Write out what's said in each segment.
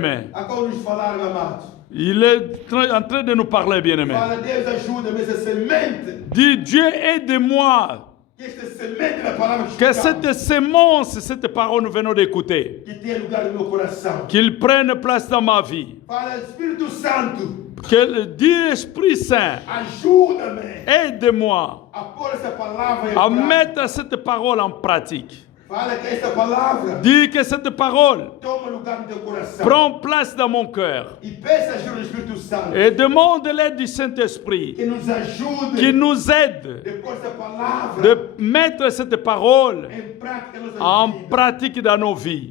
bien-aimé. Il est en train de nous parler, bien-aimé. Dis, Dieu, aide-moi. Que cette sémence, cette parole nous venons d'écouter, qu'il prenne place dans ma vie. Dis, Esprit Saint, aide-moi à mettre cette parole en pratique. Dis que cette parole prend place dans mon cœur et demande l'aide du Saint-Esprit qui nous aide de mettre cette parole en pratique dans nos vies.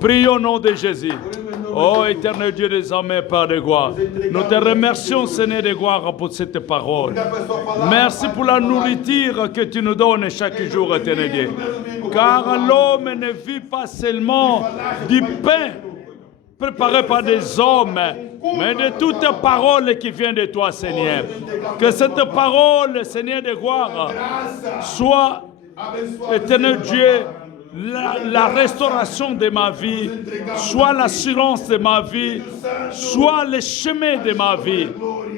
Prions au nom de Jésus. Oh éternel Dieu des armées, Père de gloire, nous te remercions, Seigneur de gloire, pour cette parole. Merci pour la nourriture que tu nous donnes chaque jour, éternel Dieu. Car l'homme ne vit pas seulement du pain préparé par des hommes, mais de toute parole qui vient de toi, Seigneur. Que cette parole, Seigneur de gloire, soit, éternel Dieu, la restauration de ma vie, soit l'assurance de ma vie, soit le chemin de ma vie.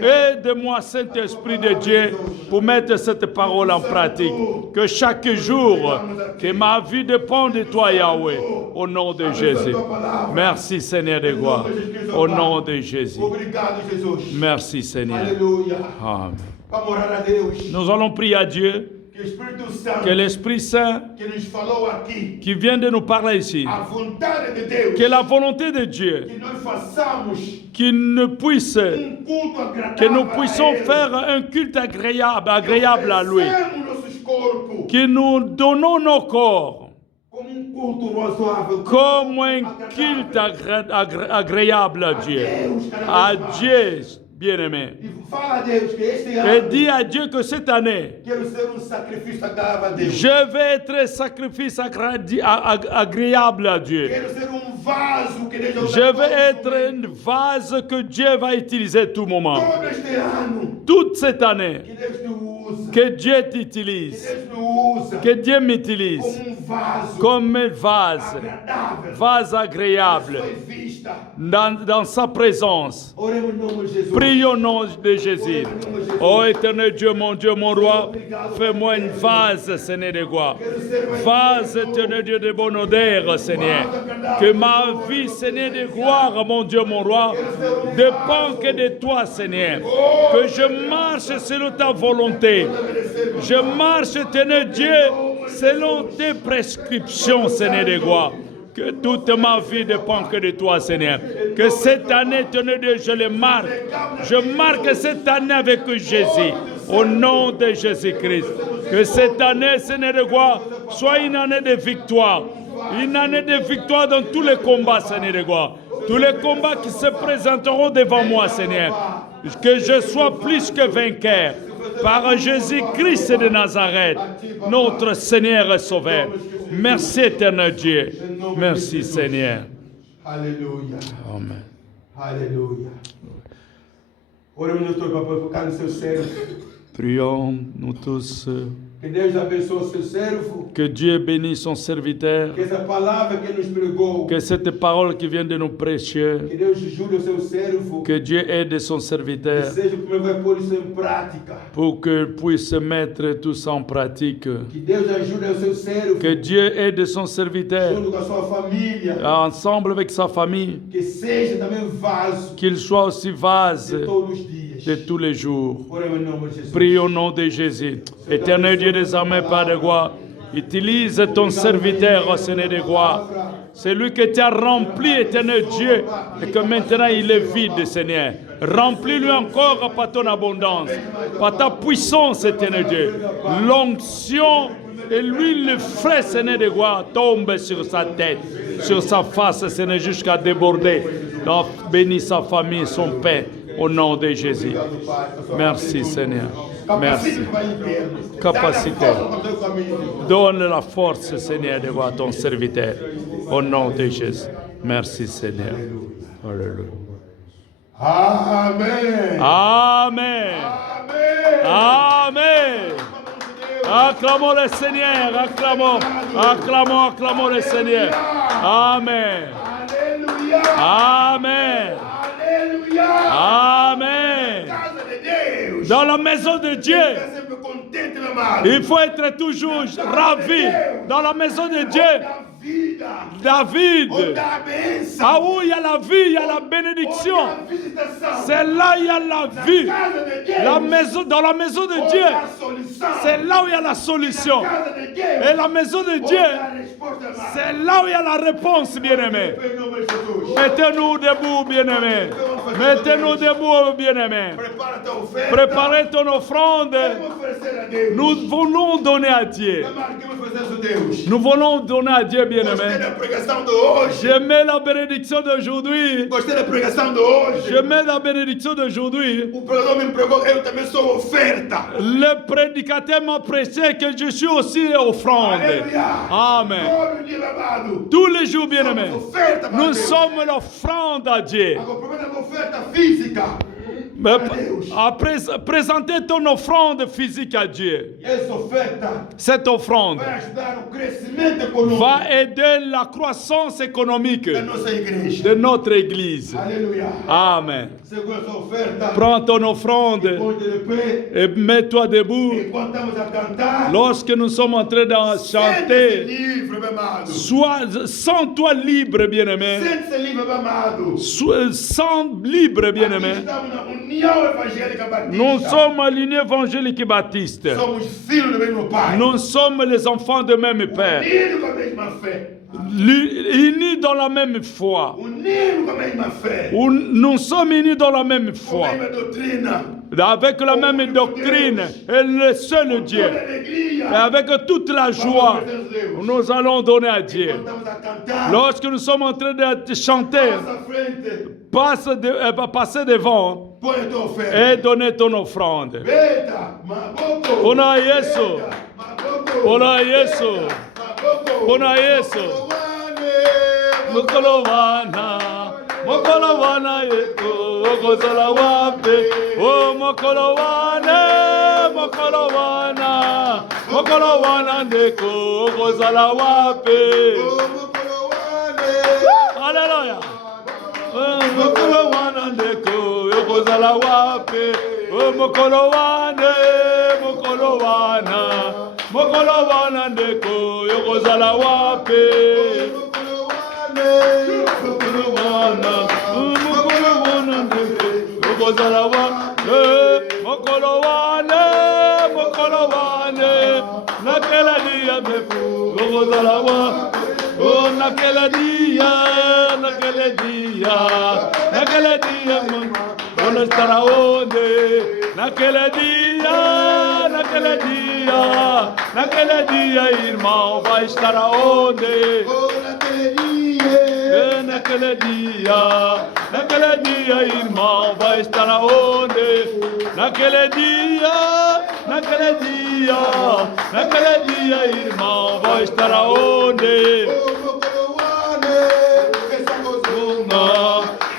Aide-moi, Saint-Esprit de Dieu, pour mettre cette parole en pratique. Que chaque jour, que ma vie dépend de toi, Yahweh, au nom de Jésus. Merci, Seigneur de gloire, au nom de Jésus. Merci, Seigneur. Amen. Nous allons prier à Dieu. Que l'Esprit Saint qui vient de nous parler ici, que la volonté de Dieu, que nous puissions faire un culte agréable à lui, que nous donnons nos corps comme un culte agréable à Dieu, bien-aimé. Et dis à Dieu que cette année, je vais être un sacrifice agréable à Dieu. Je vais être un vase que Dieu va utiliser tout moment. Toute cette année, que Dieu t'utilise, que Dieu m'utilise comme un vase agréable dans sa présence. Prions au nom de Jésus. Oh éternel Dieu, mon roi, fais-moi une vase, Seigneur de gloire. Vase, éternel Dieu de bonne odeur, Seigneur. Que ma vie, Seigneur de gloire, mon Dieu, mon roi, dépend que de toi, Seigneur. Que je marche selon ta volonté. Je marche, éternel Dieu, selon tes prescriptions, Seigneur de gloire. Que toute ma vie dépend que de toi, Seigneur. Que cette année, éternel Dieu, je le marque. Je marque cette année avec Jésus. Au nom de Jésus-Christ. Que cette année, Seigneur de gloire, soit une année de victoire. Une année de victoire dans tous les combats, Seigneur de gloire. Tous les combats qui se présenteront devant moi, Seigneur. Que je sois plus que vainqueur. Par Jésus-Christ de Nazareth, notre Seigneur et Sauveur. Merci, éternel Dieu. Merci, Seigneur. Alléluia. Amen. Alléluia. Oremos no teu papai por causa do seu servo. Prions, nous tous. Que Deus abençoe o seu servo. Que Dieu bénisse son serviteur. Que essa palavra que nos pregou. Que cette parole qui vient de nous prêcher. Que Deus ajude o seu servo. Que Dieu aide son serviteur. Que seja como vai pôr isso em prática. Pour que puisse mettre tout ça en pratique. Que Deus ajude o seu servo. Que Dieu aide son serviteur. Junto com a sua família. Ensemble avec sa famille. Que seja também vaso. Qu'il soit aussi vase. De todos os dias. De tous les jours. Oremos em nome de Jesus. Prie au nom de Jésus. Éternel Dieu des armées, Père de gloire, utilise ton serviteur, Seigneur de gloire. C'est lui qui t'a rempli, éternel Dieu, et que maintenant il est vide, Seigneur. Remplis-lui encore par ton abondance, par ta puissance, éternel Dieu. L'onction et l'huile fraîche, Seigneur de gloire, tombe sur sa tête, sur sa face, Seigneur, jusqu'à déborder. Donc, bénis sa famille, son père. Au nom de Jésus. Merci, Seigneur. Merci. Capacité. Donne la force, Seigneur, de voir ton serviteur. Au nom de Jésus. Merci, Seigneur. Alléluia. Amen. Amen. Amen. Acclamons le Seigneur. Acclamons le Seigneur. Amen. Alléluia. Amen. Amen. Dans la maison de Dieu, il faut être toujours ravi. Dans la maison de Dieu, David, ah où il y a la vie, il y a la bénédiction. C'est là où il y a la vie. Dans la maison de Dieu, c'est là où il y a la solution. Et la maison de Dieu, c'est là où il y a la réponse, bien-aimés. Mettez-nous debout, bien-aimés. Mettez-nous debout, bien-aimés. Préparez ton offrande. Nous voulons donner à Dieu. Nous voulons donner à Dieu, bien-aimés. J'aimais la bénédiction d'aujourd'hui. J'aimais la bénédiction d'aujourd'hui. Le prédicateur m'a prêché que je suis aussi offrande. Amen. Tous les jours, bien-aimés, nous sommes l'offrande à Dieu. Présenter ton offrande physique à Dieu. Cette offrande va aider la croissance économique de notre Église. Amen. Prends ton offrande et mets-toi debout. Lorsque nous sommes en train de chanter, sens-toi libre, bien-aimé. Sens libre, bien-aimé. Nous sommes à l'Union évangélique baptiste. Nous sommes les enfants de même Père. Unis dans la même foi. Nous sommes unis dans la même foi. Avec la même doctrine et le seul Dieu. Et avec toute la joie, nous allons donner à Dieu. Lorsque nous sommes en train de chanter, passer devant et donner ton offrande. Pona Yesu. Pona Yesu. Pona Yesu. Mokolowana. Mokolowana yetu. Ogozola wape. Oh mokolowane. Mokolowana. Mokolowana ndeko. Ogozola wape. Alléluia. Mokolowana ndeko. Ogozola wape. Oh mokolowane. Mokolowana. Mokolowana ndeko. Ogozola wape. Mokolowane, mokolowane, nakela dia mefu, mokolowa, oh nakela dia, on estara onde, nakela dia, irmão vai estar aonde? Naquele dia, irmão, vai estar aonde? Naquele dia, irmão, vai estar aonde?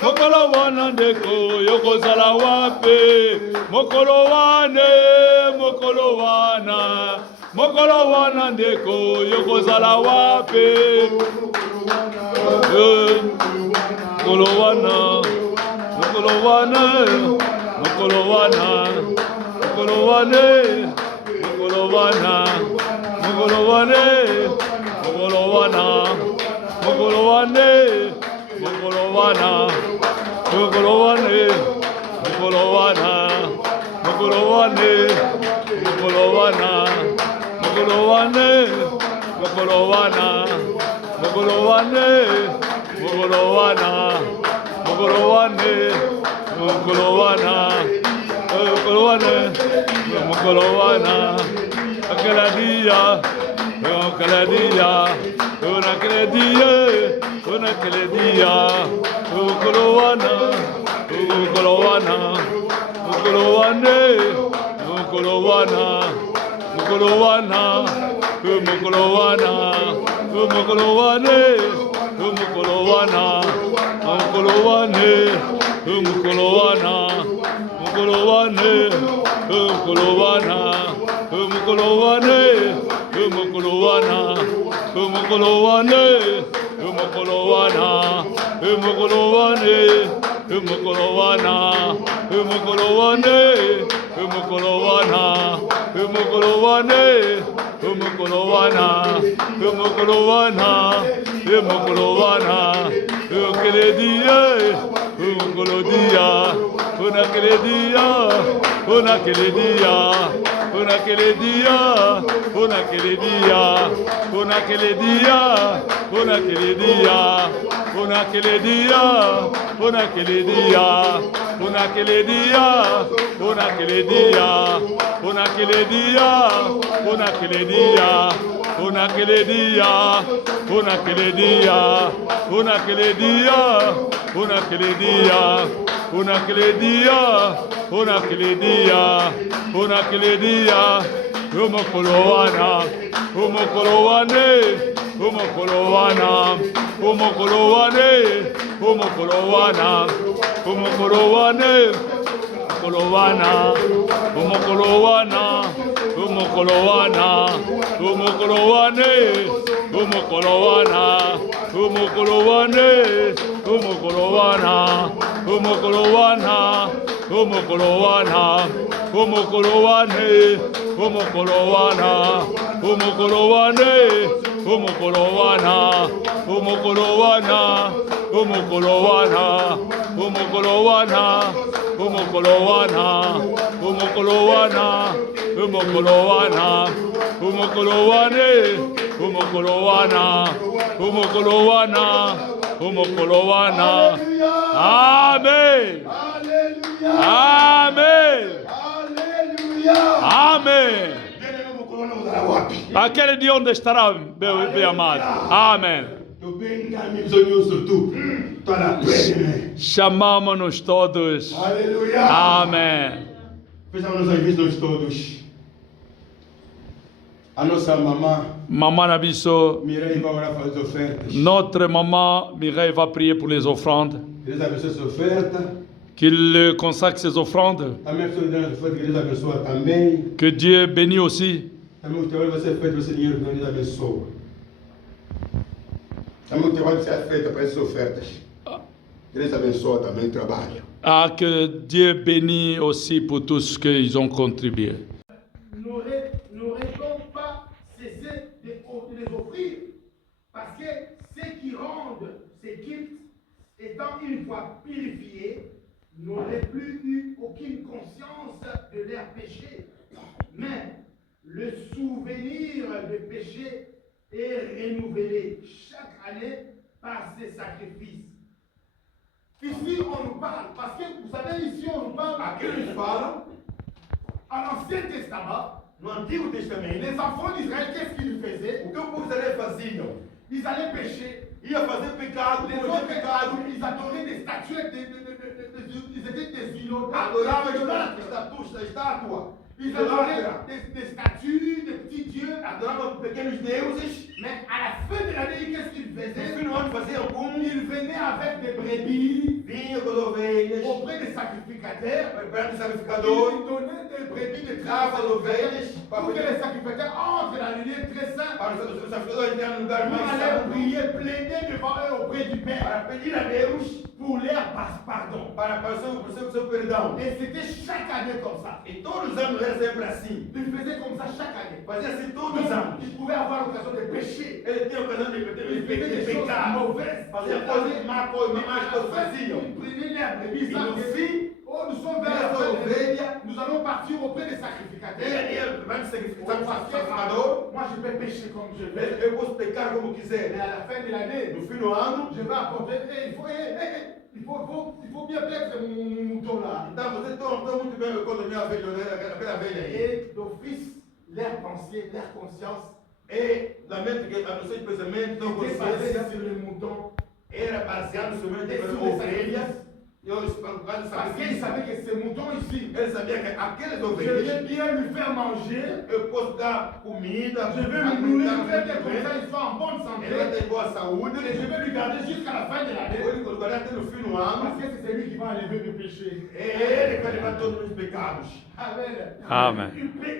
Mokolowana ndeko, yokozala wape? Mokolowana. Mokolowana ndeko, yokozala wape? Mokolowana. Umukolowane, Umukolowana, Umukolowane, Umukolowana, Umukolowane, Umukolowana, Umukolowana, Umukolowana, Ukeledia, Umukolodia, Unakeledia, Unakeledia, Unakeledia, Unakeledia, Unakeledia, Unakeledia, Unakeledia, Unakeledia, Unakeledia, Unakeledia, Unakeledia, Unakeledia, Unakeledia, Unakeledia, Unakeledia, Unakeledia, Unakeledia, Unakeledia, Unakeledia, Umukolowana, Umukolowane, Umukolowana, Umukolowane, Umukolowana, Umukolowane, Umukolowana, Umukolowana, Umukolowana, Umukolowane, Umukolowana, Umukolowane, Umukolowana, Umukolowana, Umukolowana, Umukolowane, Umukolowana, Umukolowane, Umukolowana, Umukolowana, Umukolowana, Umukolowana, Umukolowana, Umukolowana, Umukolowana, Umukolowane, Umukolowana, Umukolowana, Umukolowana. Amen. Amen. Amen. Aquele dia onde estará, meu amado. Amém. Chamamos-nos todos. Aleluia. Amém. Fechamos os vistos todos. A nossa mamã, Maman Abisso, Mireille, vai orar para as ofertas. notre maman Mireille va prier pour les offrandes. Deus abençoe as ofertas. Qu'il consacre ses offrandes. Também a pessoa que dá as ofertas, que Deus abençoe também. Que Dieu bénisse aussi. Também o trabalho vai ser feito para esse dinheiro, que Deus abençoe. Também o trabalho vai ser feito para essas ofertas. Que Deus abençoe também o trabalho. Ah, que Dieu bénisse aussi pour tout ce qu'ils ont contribué. N'aurait donc pas cessé de les offrir, parce que ceux qui rendent ces kits, étant une fois purifiés, n'auraient plus eu aucune conscience de leurs péchés. Mais le souvenir de péché est renouvelé chaque année par ces sacrifices. Ici, on nous parle, parce que vous savez, ici, on nous parle à quel parle à l'Ancien Testament. No Antigo Testamento, Les enfants d'Israël, qu'est-ce qu'ils faisaient? o que o povo de Israel fazia? Ils allaient pécher. Ia fazer pecado, Les cometer autres, pecado, ils adoraient des statuettes, ils étaient des idoles. adoravam idolâtres. a estátua, Ils adoraient des statues, des petits dieux. adoravam pequenos deuses. Mais à la fin de l'année, qu'est-ce qu'ils No faisaient? fim do ano faziam como? Ils venaient avec des brebis Vinham com as ovelhas, auprès des sacrificateurs. perto do Ils sacrificador, donnaient des brebis de davam as travail ovelhas pour que les sacrificateurs entrent dans le lieu très saint. para os sacrificadores entrarem no lugar Pour mais aller santo, prier, plaider devant eux auprès du Père. para pedir a Deus, Pour leur pardon. para o seu perdão. Et c'était chaque année comme ça. E todos os anos era sempre assim. Ils faisaient comme ça chaque année. Fazia assim todos Donc, os anos. ils pouvaient avoir l'occasion de pécher. Ele tinha ocasião de Ils faisaient des choses pecar, mauvaises. fazia coisas más, coisas Mais más à coisas la fin, faziam. ils prenaient leur brebis. E no fim, Oh, nous sommes vers la fin de l'année. Nous allons partir auprès des sacrificateurs. ele vai Parce sacrificador, que moi, je peux pécher comme je veux. eu posso pecar como Mais quiser. à la fin de l'année, No fim do ano, je vais apporter. Il faut bien mettre mon mouton là. então você estou muito bem quando minha velha, aquela velha aí. Et d'office, leur pensée, leur conscience E na mente que a nossa pensamento, então était basée consciência, sur le mouton. era baseado somente Et pelas sur les ovelhas. sacrifices. E eu por causa do Parce qu'il sacrifício, savait que ce mouton ici, ele sabia que aqueles je ovelhas, vais bien lui faire manger. eu posso dar comida, Je vais lui nourrir alimentar très bien comme ça, bem, il soit en bonne santé. ele vai ter boa Et saúde, je vais lui garder jusqu'à la fin de l'année. ele guardar até no fim do ano. Parce que c'est celui qui va enlever le péché. É ele que vai levar todos os pecados. Amen. Amen.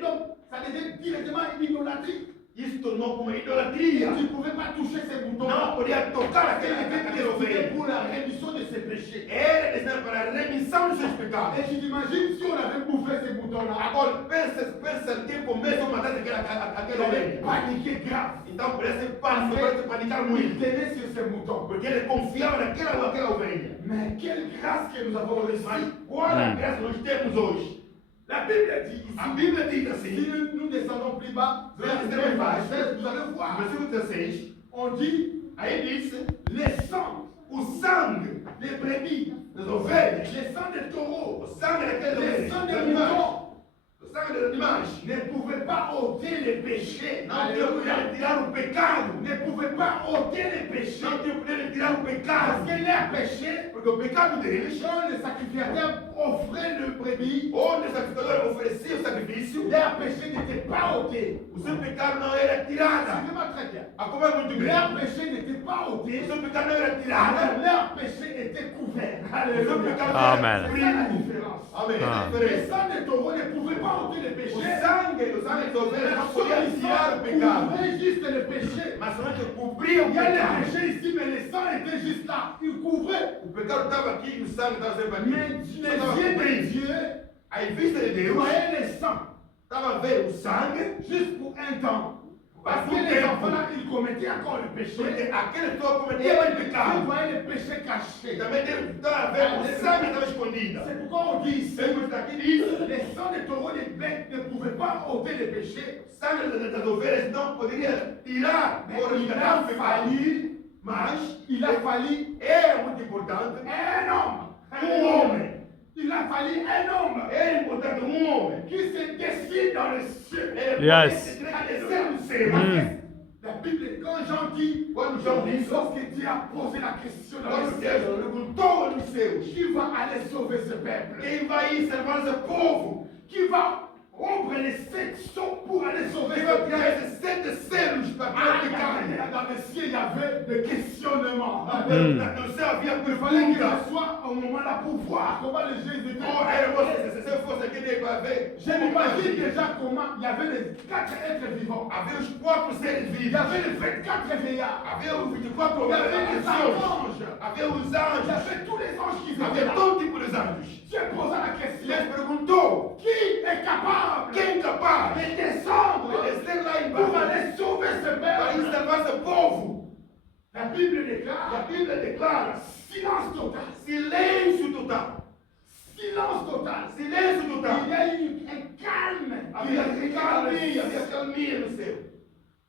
Donc, ça devient directement une idolâtrie. isso tornou como Et idolatria. tu ne pouvais pas toucher ces Não boutons-là. podia tocar C'était aquela destiné ovelha. pour la rémission de ses péchés. Era destinado para a remissão dos seus pecados. Et tu t'imagines si on avait bouffé ces boutons-là, Agora, pensa quem começou a matar aquela on avait ovelha. paniqué grave. Então, parece panicar Il muito. tenait sur ces moutons. Porque ele confiava naquela ovelha. Mais quelle grâce que nous avons Mas reçue. qual a graça nós temos hoje? La Bible dit ici, A Bíblia diz si assim, nous descendons plus bas, vers le Verset verset 16, vous allez voir, versículo 16, on dit, aí diz, les sangs, o sangue des brebis, das ovelhas, les sangs des taureaux, o sangue daquelas les ovelhas, sangs dos des animais, moutons, o sangue dos animais, ne pouvaient pas ôter les péchés. não tinha poder tirar o pecado, Ne pouvaient pas ôter les péchés. não tinha poder tirar o Parce pecado, que leur péché, porque o pecado deles, quand le sacrificateur offrait le brebis, onde o sacrificador oferecia o sacrifício, leur péché n'était pas ôté. o seu pecado não era tirado. Suivez-moi très bien. A como é muito Leur grande, péché n'était pas ôté, o seu pecado não era tirado, leur péché était couvert. o seu Alléluia. pecado Amen. era C'est ça la cobrido. différence. Amém. Ah. A Les diferença. sangs des taureaux ne pouvaient pas ôter les O péchés. sangue dos ovelhas não podia tirar o pecado, couvrait juste le péché. mas somente cobria o Il y a les pecado. péchés ici, mais les sangs étaient juste là. Ils couvraient. O pecado estava aqui e o sangue estava sempre aqui. Mais Só les estava yeux de cobrindo. Dieu A vista de Deus voyaient les sangs estava a ver o sangue, juste pour un temps. Parce que les enfants-là, ils commettaient encore le péché. porque aquele pessoa Et cometia mais ils pecado. voyaient les péchés E cachés. também Deus estava a ver o sangue estava escondido. C'est pourquoi on dit ici, Sempre aqui diz, les sangs des taureaux des bêtes ne pouvaient pas ôter les péchés. o sangue das ovelhas não poderia tirar Mais ou il resgatar a o pecado. fallu, Mas il a fallu era muito importante un homme. homem. Il a fallu un homme Era importante homem. qui se décide dans le ciel. Ele Yes. podia descer no céu. La Bible, quand Jean dit, Quando João diz, lorsque Dieu a posé la question dans quando le Deus ciel, perguntou nos céus, qui va aller sauver ce peuple? quem vai ir salvar esse povo? Qui va rompre les 7 sceaux pour aller sauver Quem ce vai tirar peuple? esses 7 selos para tirar o pecado? Dans le ciel, il y avait des questionnements. No céu havia Il fallait qu'il perguntas. soit au moment là pour voir comment les gens étaient. Oh, era você, se você fosse aqui dentro para ver. Je m'imagine déjà comment il y avait les 4 êtres vivants. Havia os 4 seres Il y vivos. avait les 24 veillards. Havia os 24 Il y avait les anjos. anges. Havia os Il y anjos. avait tous les anges qui étaient Havia là. todo tipo de anjos. Dieu posa la question. Deus perguntou: Qui est capable quem é capaz de descendre de descer lá pour embaixo aller sauver ce para ir peuple? salvar esse povo? La Bible E a déclare Bíblia declara: silence total. silêncio total. Silence total. Silêncio Il total. y a eu un calme qui Havia a calmia, régalé. havia calmia no céu.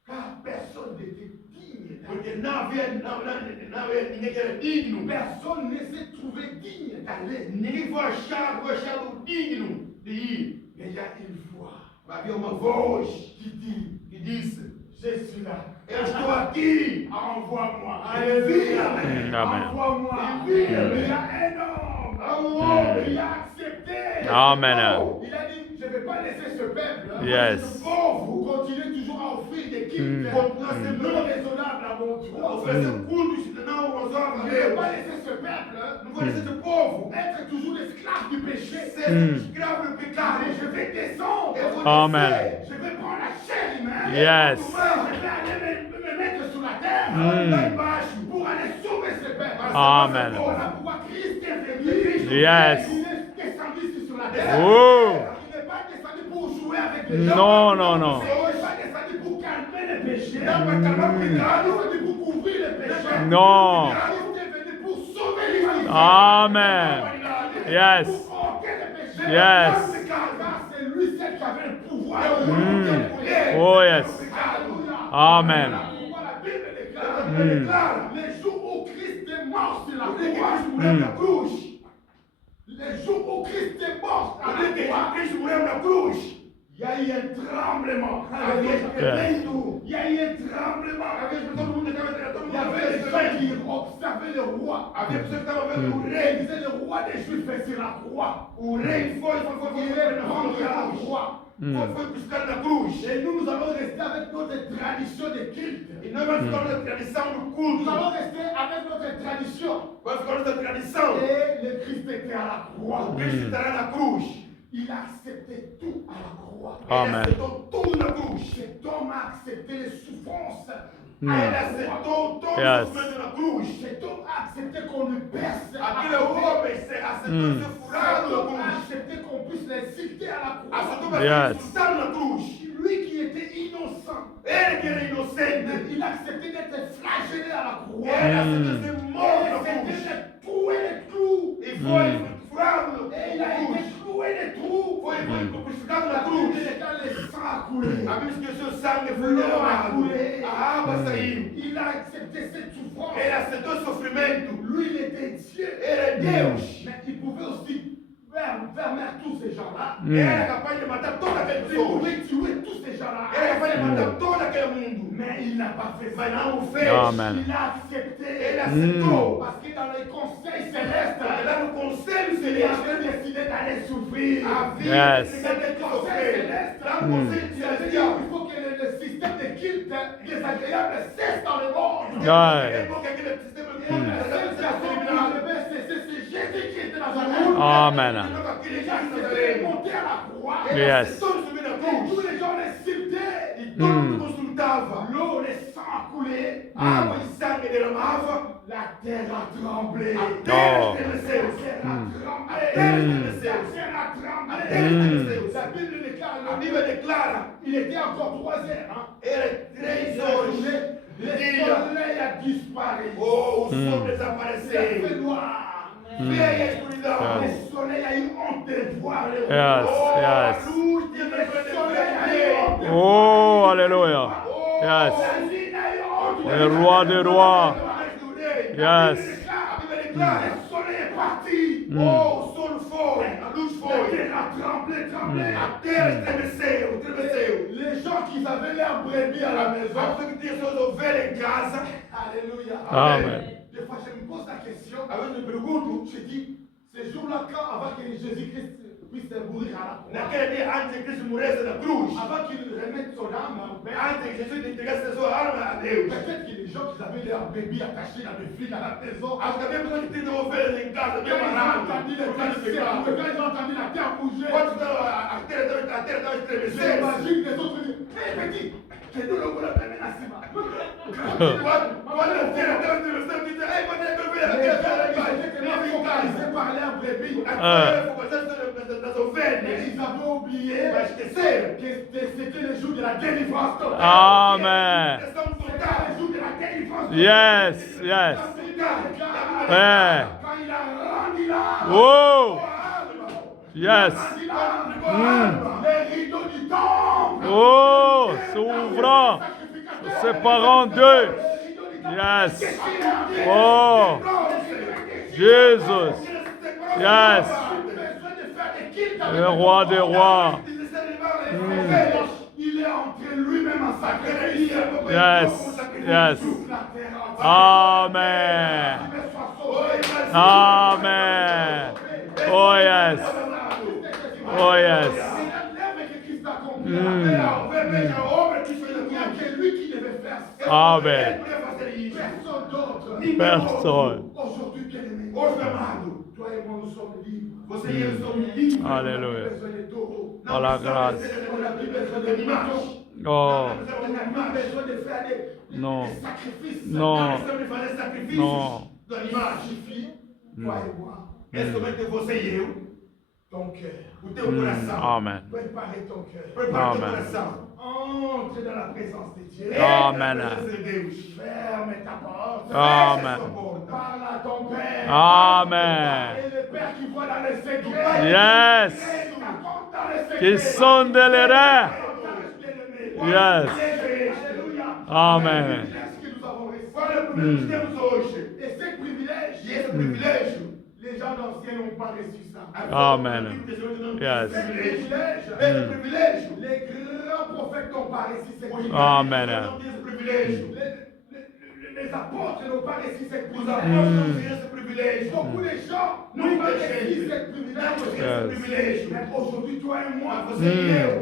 Car personne n'était digne. Porque não havia ninguém que era digno. Personne ne s'est trouvé digne d'aller. Ninguém foi achado digno de ir. Mais il y a une voix Havia uma voz qui dit, que disse: je suis là. eu estou aqui. Envoie-moi. Alléluia. Amen. Envoie-moi. Alléluia. Il y a un homme. Un homme. Il a accepté. Amen. Il a dit, je ne vais pas laisser ce peuple. Yes. Ce pauvre, vous continuez toujours à offrir des kits non raisonnables à mon Dieu. Oferecer cultos não razoáveis a Je ne vais Deus. pas laisser ce peuple Não vou deixar esse povo être toujours esclave du péché. ser escravo do pecado. Et je vais descendre. Eu vou Amen. descer. Je vais prendre la chair humaine. Yes. Je vais aller me mettre sur la terre. Lá embaixo. Pour aller sauver ce peuple. Amen. Voilà pourquoi Christ est venu. Yes. Il est descendu ici sur la terre. Oh. Il n'est pas descendu pour jouer avec les gens. Non, non, non. Il n'est pas descendu pour calmer les péchés. Não vai calmar o Il n'est pas pecado. descendu pour couvrir les péchés. Non. Christ est venu pour sauver l'humanité. Amen. Yes. Pour ôter les péchés. Yes. Car c'est lui seul qui avait le pouvoir. Oh, yes. Alléluia. Amen. Voilà pourquoi la Bible déclare. Declara. Les jours où Christ est mort sur la O dia que croix. Cristo morreu na cruz. Les jours où Christ est mort O à dia la que croix. Cristo morreu na cruz. Il y a eu un tremblement. Havia tremendo. Il y a eu un tremblement. Havia todo mundo estava todo Il y mundo avait des estava gens qui observaient le roi. Havia pessoas que estavam vendo o Il rei. disait le roi des Juifs est sur la croix. O rei foi Il est rentré à la croix. Foi buscar na cruz. Et nous allons rester avec notre tradition de culte. E nós vamos ficar na tradição do Nous culto. allons rester avec notre tradition. Vamos ficar na tradição. Et le Christ était à la croix. O Cristo estará na cruz. Il a accepté tout à la croix. Ele Amen. aceitou tudo na cruz. Cet homme homme a accepté les souffrances. Ele aceitou todo o sofrimento na cruz. Cet homme a accepté qu'on le perce. Aquele homem aceitou ser furado Cet na homme a cruz. accepté qu'on puisse l'insulter à la croix. Aceitou ser insultado na cruz. Lui qui était innocent, Ele que era inocente. il a accepté d'être flagellé à la croix. Ele aceitou ser morto Il na a accepté cruz. d'être troué les trous. E foi furado Et il na a été cruz. cloué les trous. Foi crucificado na La cruz. Bible dit quand le sang a coulé. A Bíblia diz que o seu sangue foi derramado. A água saiu. Il a accepté cette souffrance. Ele aceitou o sofrimento. Lui, il était Dieu. Ele é Deus. Mais il pouvait aussi fermer tous ces gens-là. Ele é capaz de matar toda aquela Il pessoa. pouvait tuer tous ces gens-là. Ele é capaz de matar todo aquele mundo. Mais il n'a pas fait ça. Mas não o fez. Amen. Il a accepté. Ele aceitou. Parce que dans les conseils célestes, Porque lá no conselho il celeste, avait décidé d'aller souffrir. havia Yes. necessidade de sofrer. Lá no conselho Il a dit, celestial, il faut que le système de culte désagréable cesse dans le monde. Ouais. é bom que aquele sistema de La seule personne qui devait cesser, c'est Jésus qui était dans un monde. Amen. aquele Il a Jesus accepté de monter à la croix. Ele Yes. aceitou subir na Et cruz. tous les gens l'insultaient. E todo mundo consultava. L'eau, le sang a coulé. A água de sangue derramava. La terre a tremblé. A terra Oh. estremeceu. La terre a tremblé. A terra estremeceu. La terre a tremblé. A terra estremeceu. La Bible déclare, A Bíblia declara. il était encore 3 heures. Hein. Era 3 horas Le de dia. soleil a disparu. Oh, o sol Il a fait desapareceu. noir. Veio a escuridão. Le soleil a eu honte de voir le Yes, Oh, yes. a luz de Le Deus soleil a eu veio. honte de Oh, alléluia. Yes. La lune a eu honte de Le roi des rois. Yes. A Bíblia declara. Le soleil est parti. Oh, o sol foi, a luz La foi. terre a tremblé. A terra estremeceu, estremeceu. Les gens qui avaient l'air brebis à la maison. A pessoa que tinha suas ovelhas em casa. Alléluia. Amen. Des fois, je me pose la question. Às vezes me pergunto, Je dis, ces jours-là, quand, avant que Jésus-Christ puisse mourir à la croix, naquele dia antes de Cristo morresse na cruz, avant qu'il remette son âme au Père, antes que Jesus entregasse a sua alma a Deus, peut-être que les gens qui avaient leur bébé attaché à des filles à la maison, acho que havia pessoas que tinham ovelhas em casa, quand bem ils ont amarradas, entendu les por causa do pecado. quand ils ont entendu la terre bouger, Quando a terra estava estremecendo, j'imagine les autres disent, hé petit, que nous le voulons mener à Sima. quando a terra estava estremecendo, dizia, ei, quando é que eu vejo aquela terra Ils vai? étaient tellement focalisés par leur bébé. Das ovelhas, Mais ils avaient oublié vai esquecer. que c'était le jour de la délivrance totale. Amen. Estamos C'était total. le jour de la délivrance totale. Yes, yes. Ouais. Quand il a rendu l'âme, Oh, yes. les rideaux du temple, Oh, s'ouvrant, séparant d'eux. Yes. Oh, Jesus. Yes. Le roi des rois. il est entré lui-même en sacrifice. Yes, yes. Amen. Amen. Oh, yes. Oh, yes. Il n'y a que lui qui devait faire ça. Amen. Personne d'autre. Personne. Aujourd'hui, bien-aimé, toi et moi, nous sommes libres. Você e eu somos livres. On Alléluia. a besoin de taureaux. Par la grâce. On n'a plus besoin de moutons. Oh, On n'a plus besoin de faire non. des sacrifices. Non. Non. Suffit, toi et moi, É somente você e eu. ton cœur. O teu coração. Amen. Préparer ton cœur. Prepara o teu Amen. coração. Entre dans la présence de Dieu. Amen. Entra na presença de Deus. Ferme ta porte. Amen. Parle à ton Père. Amen. Et le Père qui voit dans les secrets. Yes. Raconte dans les secrets. Qui sont de l'erreur. Yes. Alléluia. Amen. Qu'est-ce que nous avons reçu? Qual é o primeiro que temos hoje? Et ce privilège, E esse privilégio. les gens d'anciens n'ont pas reçu ça. Amen. Yes. Ce privilège, Esse privilégio. les grands prophètes n'ont pas reçu ce privilège. Amen. Não tem esse privilégio. Les apôtres n'ont pas reçu ce Os privilège. apóstolos não têm esse privilégio. Beaucoup de gens n'ont pas reçu ce privilège. Não tem esse privilégio. Mais aujourd'hui, toi et moi, Você e eu.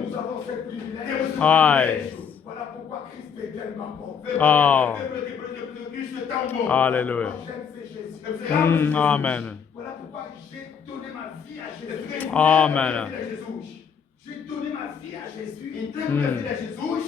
nous avons ce privilège. Temos esse Ai. privilégio. Voilà pourquoi Christ est tellement bon. Oh. Cristo é tão bom. Alléluia. J'aime ce Jésus. Você ama Jesus. Amen. Voilà pourquoi j'ai donné ma vie à Jésus. Entreguei Amen. minha vida a Jesus. J'ai donné ma vie à Jésus. Entrego minha vida a Jesus.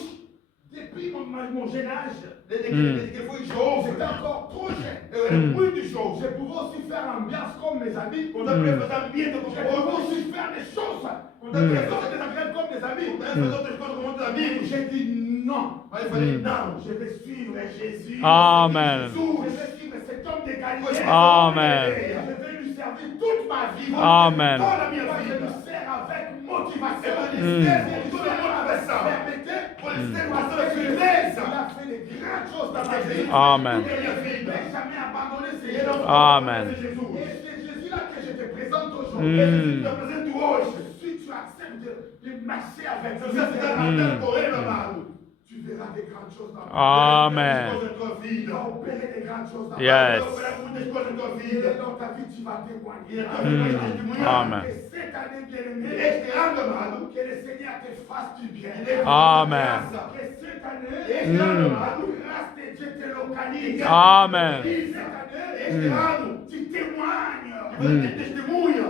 avec mon jeune âge, che fui giovane, j'étais encore trop jeune. ero molto giovane. Je pouvais aussi faire ambiance comme mes amis. Quando avevo fatto ambiente Je come pouvais voi, aussi faire des choses. quando Des avevo choses désagréables comme des amis. fatto altre cose come molti amici, J'ai dit non. ma io falei no, Je vais suivre Jésus. Amen. Je vais suivre cet homme de Galilée. Amen. Je vais lui servir toute ma vie. Amen. tutta la mia Moi, je vita. lui sers avec motivation. E voglio stare con tutta la motivazione, Fermeté. voglio stare con tutta la Il firmezza, a fait de grandes choses dans ma vie. Amen. tutta la mia Il vita. n'a jamais abandonné ses E non gens. Amen. posso Gesù. Et c'est Jésus-là que je te présente E aujourd'hui. Gesù ti presento oggi. Si tu acceptes de marcher avec Se lui, sei stato correre mano, tu verras des grandes choses dans ta Amen. cose nella tua vie. Tu vita. vas opérer des grandes choses dans ta Yes. Devi operare molte cose nella tua vie. vita. Et dans ta vie, tu vas témoigner. E la tua vita vai testimoniare. Amen. Et cette année, bien-aimé, E sperando, amado, que le Seigneur te fasse du bien. Amen. Que cette année, e sperando, la amado, grâce de Dieu te localise. Amen. Cette année, e sperando, tu témoignes. ti testimonia.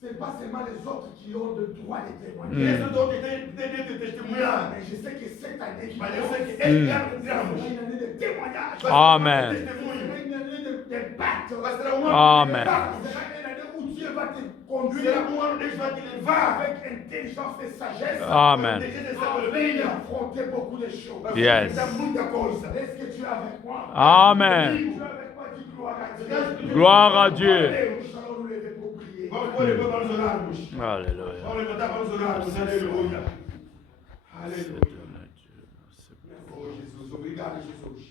Ce n'est pas seulement les autres qui ont le droit de témoigner. E sono tutti devi testimoniare. Mais je sais que cette année qui Ma io sai che c'est è grande, une année de témoignage. Amen. C'est une année de battre. Passerà un Amen. C'est une année où Dieu va te conduire Sarà un anno che va ti levare. avec intelligence et sagesse. Amen. Afin d'affronter beaucoup de choses. Yes. Muita coisa. Est-ce que tu es avec moi? Amen. Tu es avec moi, dis gloire à Dieu. Gloire à Dieu. Nous allons nous lever pour prier. Vamos pôr depois para os orarmos. Alléluia. Vamos levantar para os orarmos. Aleluia. Aleluia. Oh, Jesus. Obrigado, Jesus.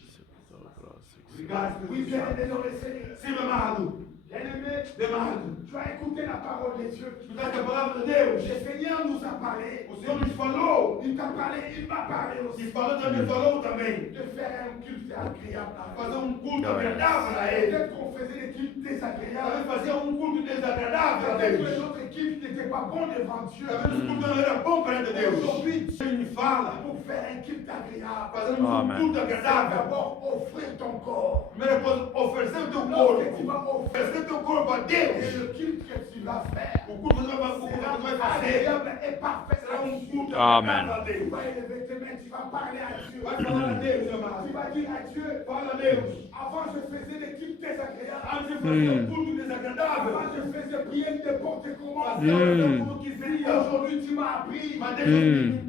Obrigado, Oui, Espírito Santo. bien-aimé dans le Seigneur. Sim, amado. Bien-aimé, Amado. tu as écouté la parole de Dieu. Escutar a palavra de Deus. Le Seigneur nous a parlé. O Senhor nos falou. Il t'a parlé, il m'a parlé E aussi. falou também, falou também. De faire un culte agréable à Fazer Dieu. culto agradável a Ele. Peut-être qu'on faisait des cultes désagréables. Talvez fazer culto desagradável a Peut-être que Deus. notre culte n'était pas bon devant Dieu. Talvez o culto não era bom perante Deus. Aujourd'hui, Dieu me fala. pour faire un culte agréable, Fazer Amen. culto agradável. d'abord offrir ton corps. Primeira coisa, oferecer o teu Lorsque tu corpo. vas offrir Oferecer o teu corpo a et Deus. le culte que tu vas faire, O culto que você vai fazer agréable et parfait. será culto Amen. agradável a Tu Deus. vas élever tes mains, tu vas parler à Dieu. Vai falar a Deus, amado. Tu vas dire à Dieu, Fala a Deus. avant je faisais des cultes désagréables. Antes de fazer culto desagradável. Avant je faisais prier n'importe comment. Como quiseria. Aujourd'hui tu m'as appris Mas Deus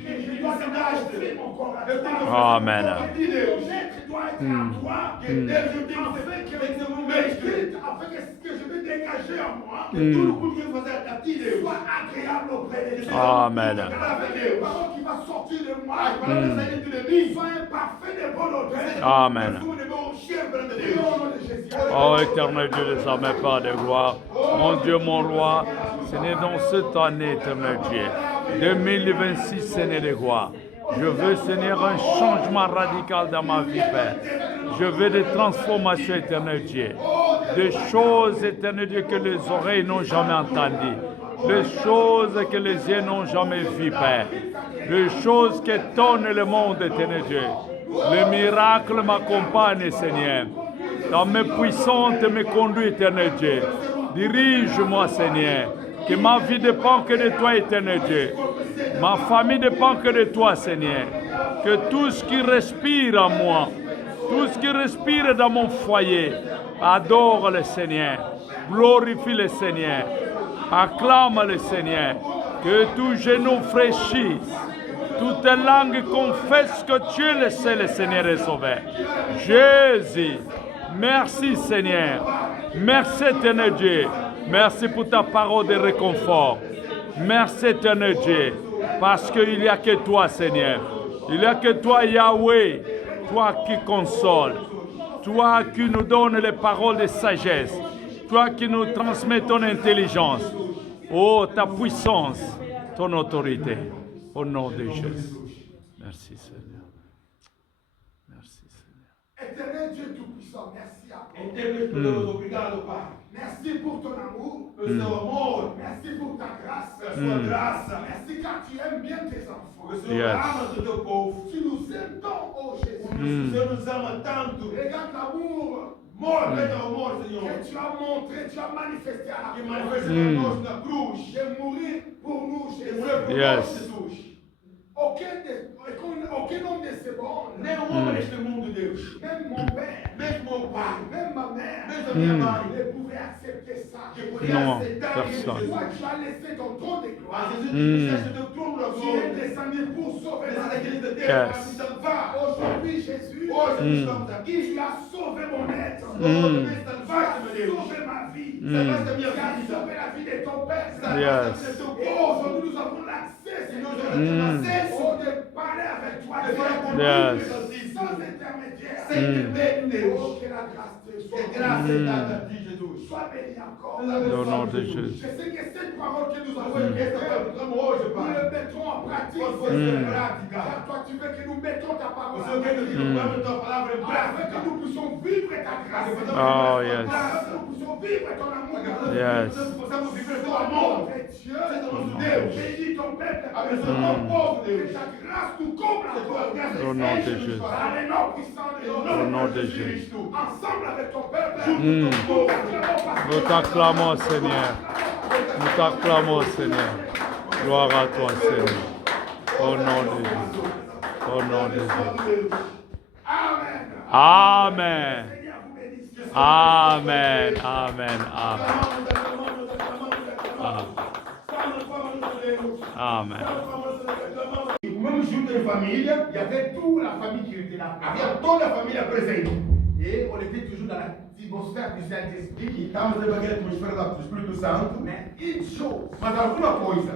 que je dois offrir mon corps à Eu tenho que toi. Amen. fazer de Deus. Ton être doit être à toi. Que Deus eu tenho que ser meu mestre. Afin que ce que je vais dégager en moi Que tudo o culto que eu vou fazer a ti, Deus. soit agréable auprès de Dieu. Amen. Agradável a La Deus. parole qui va sortir de moi As palavras saírem de mim. soit un parfait de bonne odeur. Amen. Como de bom cheiro perante Au Deus. nom de Jésus. Oh éternel Dieu des armées, Père de gloire, mon Dieu, mon roi, Seigneur, dans cette année, éternel Dieu, 2026, Seigneur de gloire, je veux, Seigneur, un changement radical dans ma vie, Père. Je veux des transformations, éternel Dieu, des choses, éternel Dieu, que les oreilles n'ont jamais entendues, des choses que les yeux n'ont jamais vues, Père, des choses qui étonnent le monde, éternel Dieu. Les miracles m'accompagnent, Seigneur. Dans mes puissantes, me conduis, éternel Dieu. Dirige-moi, Seigneur. Que ma vie dépend que de toi, éternel Dieu. Ma famille dépend que de toi, Seigneur. Que tout ce qui respire en moi, tout ce qui respire dans mon foyer, adore le Seigneur. Glorifie le Seigneur. Acclame le Seigneur. Que tout genou fléchisse. Toute langue confesse que tu es le seul Seigneur et Sauveur. Jésus, merci Seigneur. Merci éternel Dieu. Merci pour ta parole de réconfort. Merci éternel Dieu. Parce qu'il n'y a que toi Seigneur. Il n'y a que toi Yahweh. Toi qui console. Toi qui nous donne les paroles de sagesse. Toi qui nous transmets ton intelligence. Oh, ta puissance, ton autorité. Au nom de Jésus. Merci Seigneur. Merci Seigneur. Éternel Dieu Tout-Puissant, merci à toi. Deus poderoso, obrigado, Pai. Merci pour ton amour. Pelo seu amor, Merci pour ta grâce. pela sua graça. Merci car tu aimes bien tes enfants. O Senhor Yes. ama o teu povo. Tu nous aimes tant, oh Jésus. O Senhor nos ama tanto. Regarde l'amour Amor, veja o amor, Senhor. que tu as montré, tu as manifesté à Que la croix. manifesta conosco na cruz. De mourir pour nous, De Jésus. morrer por Yes. nós, Jesus. Aucun homme de ce monde, nenhum homem neste mundo, Deus, même mon père, mesmo meu pai, même ma mère, mesmo a minha mãe, ne pouvait accepter ça. que podia Não, aceitar personne. Toi, tu as laissé ton trône de gloire. Mas Jesus deixaste o teu trono da Tu es glória. descendu pour sauver Essa la daquele vie. de Deus Yes. para me salvar. Aujourd'hui, Jésus, Hoje nós estamos aqui. tu as sauvé mon être. Hoje me Tu salvaste, meu as Deus. sauvé ma vie. Salvaste a minha Tu as vida. sauvé la vie de ton père. Salvaste Yes. a vida do teu Et povo. aujourd'hui, nous avons l'accès, E nós Seigneur, temos acesso de parler avec toi de falar com Yes. Deus sans intermédiaire. sem intermédio, Deus. Oh, que la grâce te Que soit. graça é dada a ti, Jesus. Sois béni encore. Au nom de Jésus. Je sais que cette parole que nous avons Essa écoutée, palavra que estamos hoje, nous Pai. le mettrons en pratique. Quando for ser prática. Car toi, tu veux que nous mettons ta parole O en Senhor quer que pratique. nós colocamos a tua palavra em Afin prática. que nous puissions vivre ta grâce. Oh, yes. Afin que nous puissions vivre ton amour. Yes. Possamos viver teu Ton amor. nom est Dieu. Seja nosso Deus. Bénis ton peuple. Abençoa teu povo, Que Deus. ta grâce nous comble Que tua encore. graça Au nom de esteja Jésus. nos Par corações. les noms puissants de Au nos nom de Jésus. ensemble avec ton peuple. Mm. Nous t'acclamons, Seigneur. Nous t'acclamons, Seigneur. Gloire à toi, Seigneur. Au nom de Jésus. Au nom de Jésus. Amen. Amen. Seigneur vous bénisse. Amen. Amen. Amen. Amen. Mesmo junto em família, Il y avait toute la famille qui était là. havia toda a família presente. Et on était toujours dans l'atmosphère du Saint-Esprit. E estávamos dentro daquela atmosfera do Espírito Santo. Mais une chose, Mas alguma coisa,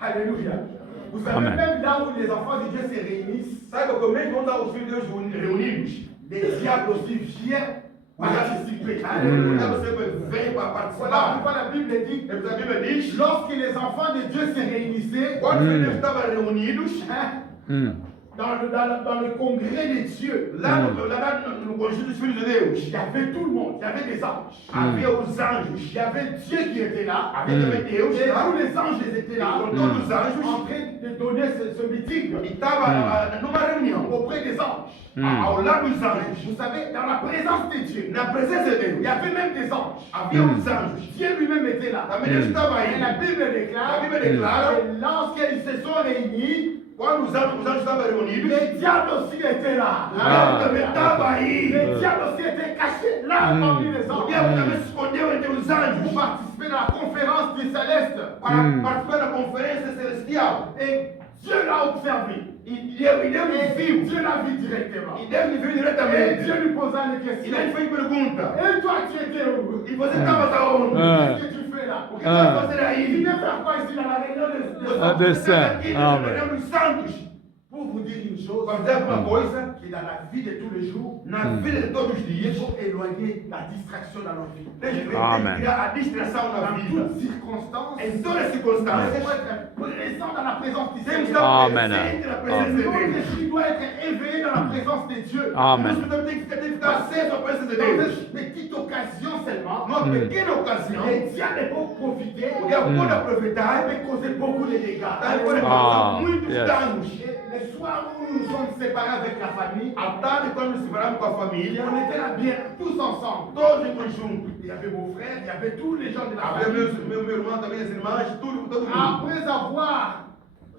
alléluia. Vous savez, Amen. même là où les enfants de Dieu se réunissent, saiba que mesmo onde há os filhos de Deus reunidos, les diables aussi viennent participer. o Alléluia. diabo sempre vem para Voilà participar. pourquoi la Bible dit, E a Bíblia diz, lorsque les enfants de Dieu se réunissaient quando os filhos de Deus estavam reunidos, hein, Mm. dans le congrès des dieux, lá no conjunto dos filhos de Deus, il y avait tout le monde, il y avait des anges. havia os anjos, Il y avait Dieu qui était là, havia também Deus et lá, tous les anges étaient là, com todos os en anjos, train de donner ce meeting e estava numa reunião, auprès des anges. ao lado dos anjos, Vous savez, dans la présence de Dieu, na presença de il y Deus, avait même des anges. havia os anjos. Dieu lui-même était là. Também Deus estava Et aí. la Bible déclare, A Bíblia declara, que lorsqu'ils se sont réunis, quando os anjos estavam reunidos, les diables aussi étaient là. Ah. Deus também estava aí. Les diables aussi étaient cachés là parmi les O anges. diabo também se escondeu entre os Pour anjos participer à la conférence du céleste. para participar da conferência celestial. Et Dieu l'a observé. E Deus me Et viu. Dieu l'a vu directement. E Deus me viu Et diretamente. Dieu lui posa une E question. ele fez pergunta. Et toi, tu étais où? E você estava aonde? Ah. Qu'est-ce que tu fais là? O que você vai fazer Tu aí? viens faire quoi ici dans la réunion des Ah, anges? des Você está saints. aqui na Amen. reunião dos santos. Pour vous dire une chose, Para dizer alguma coisa, qui est dans la vie de tous les jours, na vida de todos os il dias, faut éloigner la distraction dans nos vies. tem que Amen. criar a distração na Dans vida. toutes circonstances, Em todas as il circunstâncias, faut être présent dans la présence du temos que Seigneur. estar Amen. presente na presença de Notre Deus. esprit doit être éveillé dans la présence de Dieu. Amen. Nós também temos que ficar aceso à presença de Dans Deus. cette petite occasion seulement, Numa pequena ocasião, les diables peuvent profiter o diabo pode aproveitar et causer beaucoup de dégâts. e pode Ah, causar muitos yes. danos. Et le soir où nous nous sommes séparés avec la famille, À tarde, quando nos separamos com a família, on était là bien, tous ensemble. todos em conjunto. Il y avait mon frère, il y avait tous les gens de la Havia famille. meu irmão também, as irmãs, todo mundo. Après avoir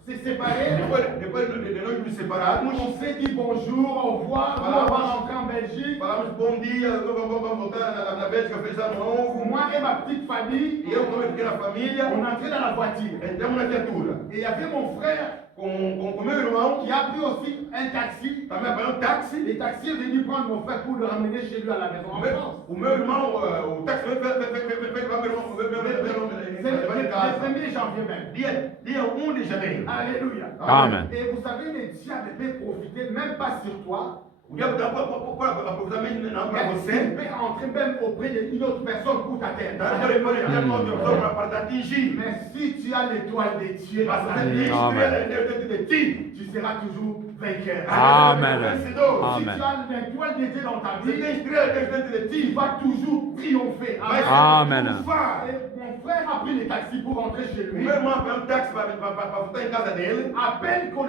se séparé, Depois de nós nos separarmos, on s'est dit bonjour, au revoir, nous on va rentrer en Belgique. falamos bom dia, vamos voltar na Bélgica, fez ano novo. Moi et ma petite famille, E eu com a minha pequena família, on entrait dans la voiture. entramos na viatura. Et il y avait mon frère Com meu irmão, qui a pris aussi un taxi. também pegou um táxi. Le taxi est venu prendre mon frère pour le ramener chez lui à la maison en France. O meu irmão, o táxi veio levar meu irmão C'est le levar em casa. 1er janvier même. Dia 1 de janeiro. Alléluia. Amen. Et vous savez, les diables peuvent profiter, même pas sur toi. O diabo dá aproveitar mesmo não para Il você. peut entrer même auprès d'une autre personne pour t'atteindre. Pode outra pessoa para te atingir. Mais si tu as l'étoile de Dieu, Mas dans ta você vie, tem estrela de ti. tu seras toujours vainqueur. Amen. Vencedor. Si Amen. tu as l'étoile de Dieu dans ta Você vie, tem estrela dentro de tu ti. vas toujours triompher. Vai Amen. triunfar. Et mon frère a pris le taxi pour rentrer chez O lui. meu irmão pegou um táxi para voltar em casa dele. À peine qu'on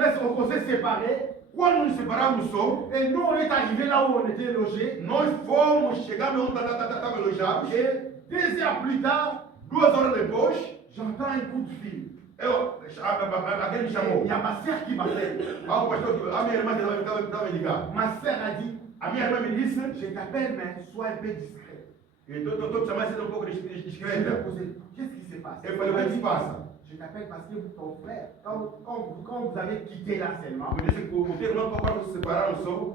s'est séparés, Quando nos separamos só, et nous on est arrivés là où on était logés. nós fomos, chegamos onde estava alojados. Et 2 heures plus tard, 2 horas depois, j'entends un coup de fil. eu Il y a ma sœur qui m'appelle. Ma sœur a dit, je t'appelle, mais sois un peu discret. Je lui ai posé, qu'est-ce qui se passe? Je t'appelle parce que ton frère, quand vous avez quitté là seulement,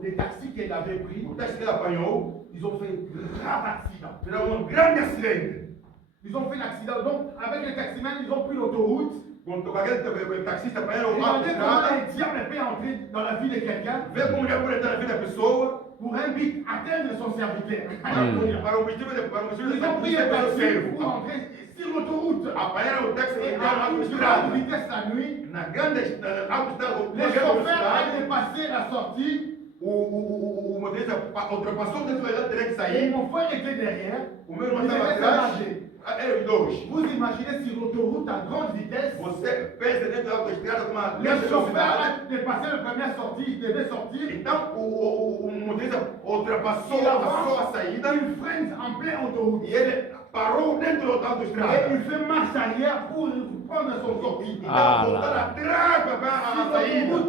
les taxis qu'elle avait pris, ils ont fait un grave accident. Ils ont fait l'accident. Donc, avec les taximens, ils ont pris l'autoroute. Et le diable peut entrer dans la vie de quelqu'un pour un but, atteindre son serviteur. Ils ont pris un taxi pour entrer sur l'autoroute. Et à une grande vitesse la nuit, les chauffeurs ont dépassé la sortie. Mon frère était derrière. Il était nager. Vous imaginez sur l'autoroute à grande vitesse, le chauffeur a dépassé la première sortie, il devait sortir. Il freine en plein autoroute. Et il fait marche arrière pour prendre son sortie.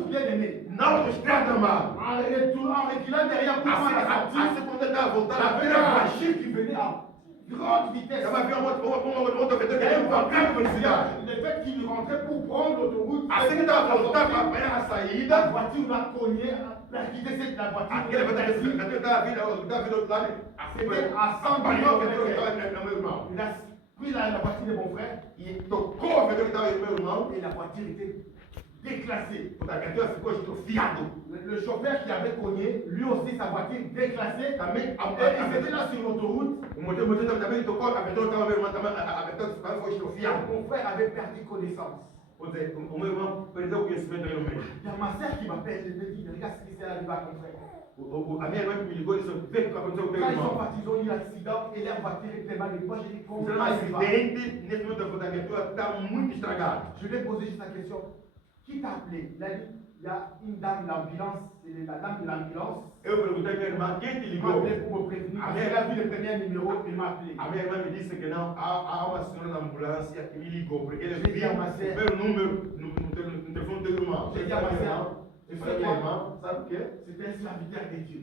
Bien aimé. En reculant derrière pour prendre la sortie, la machine qui venait à grande vitesse. Le fait qu'il rentrait pour prendre l'autoroute, la voiture l'a cogné, percuté la voiture. C'était à 100 km. Il a pris la voiture de mon frère et la voiture était déclassée. Le chauffeur qui avait cogné, lui aussi sa voiture déclassée. Et il était là sur l'autoroute. Mon frère avait perdu connaissance. Il y a ma soeur qui m'appelle, je me dis, regarde ce qui s'est arrivé à ton frère. Quand ils sont partis, ils ont eu l'accident et leur voiture est tellement de poche. J'ai dit, comment ça va? Je lui ai posé juste la question. Qui t'a appelé? Il a dit, il y a une dame d'ambulance, c'est la dame de l'ambulance. Il m'a appelé pour me prévenir. Il a vu le premier numéro, il m'a appelé. Je dis à ma soeur, c'était un serviteur de Dieu.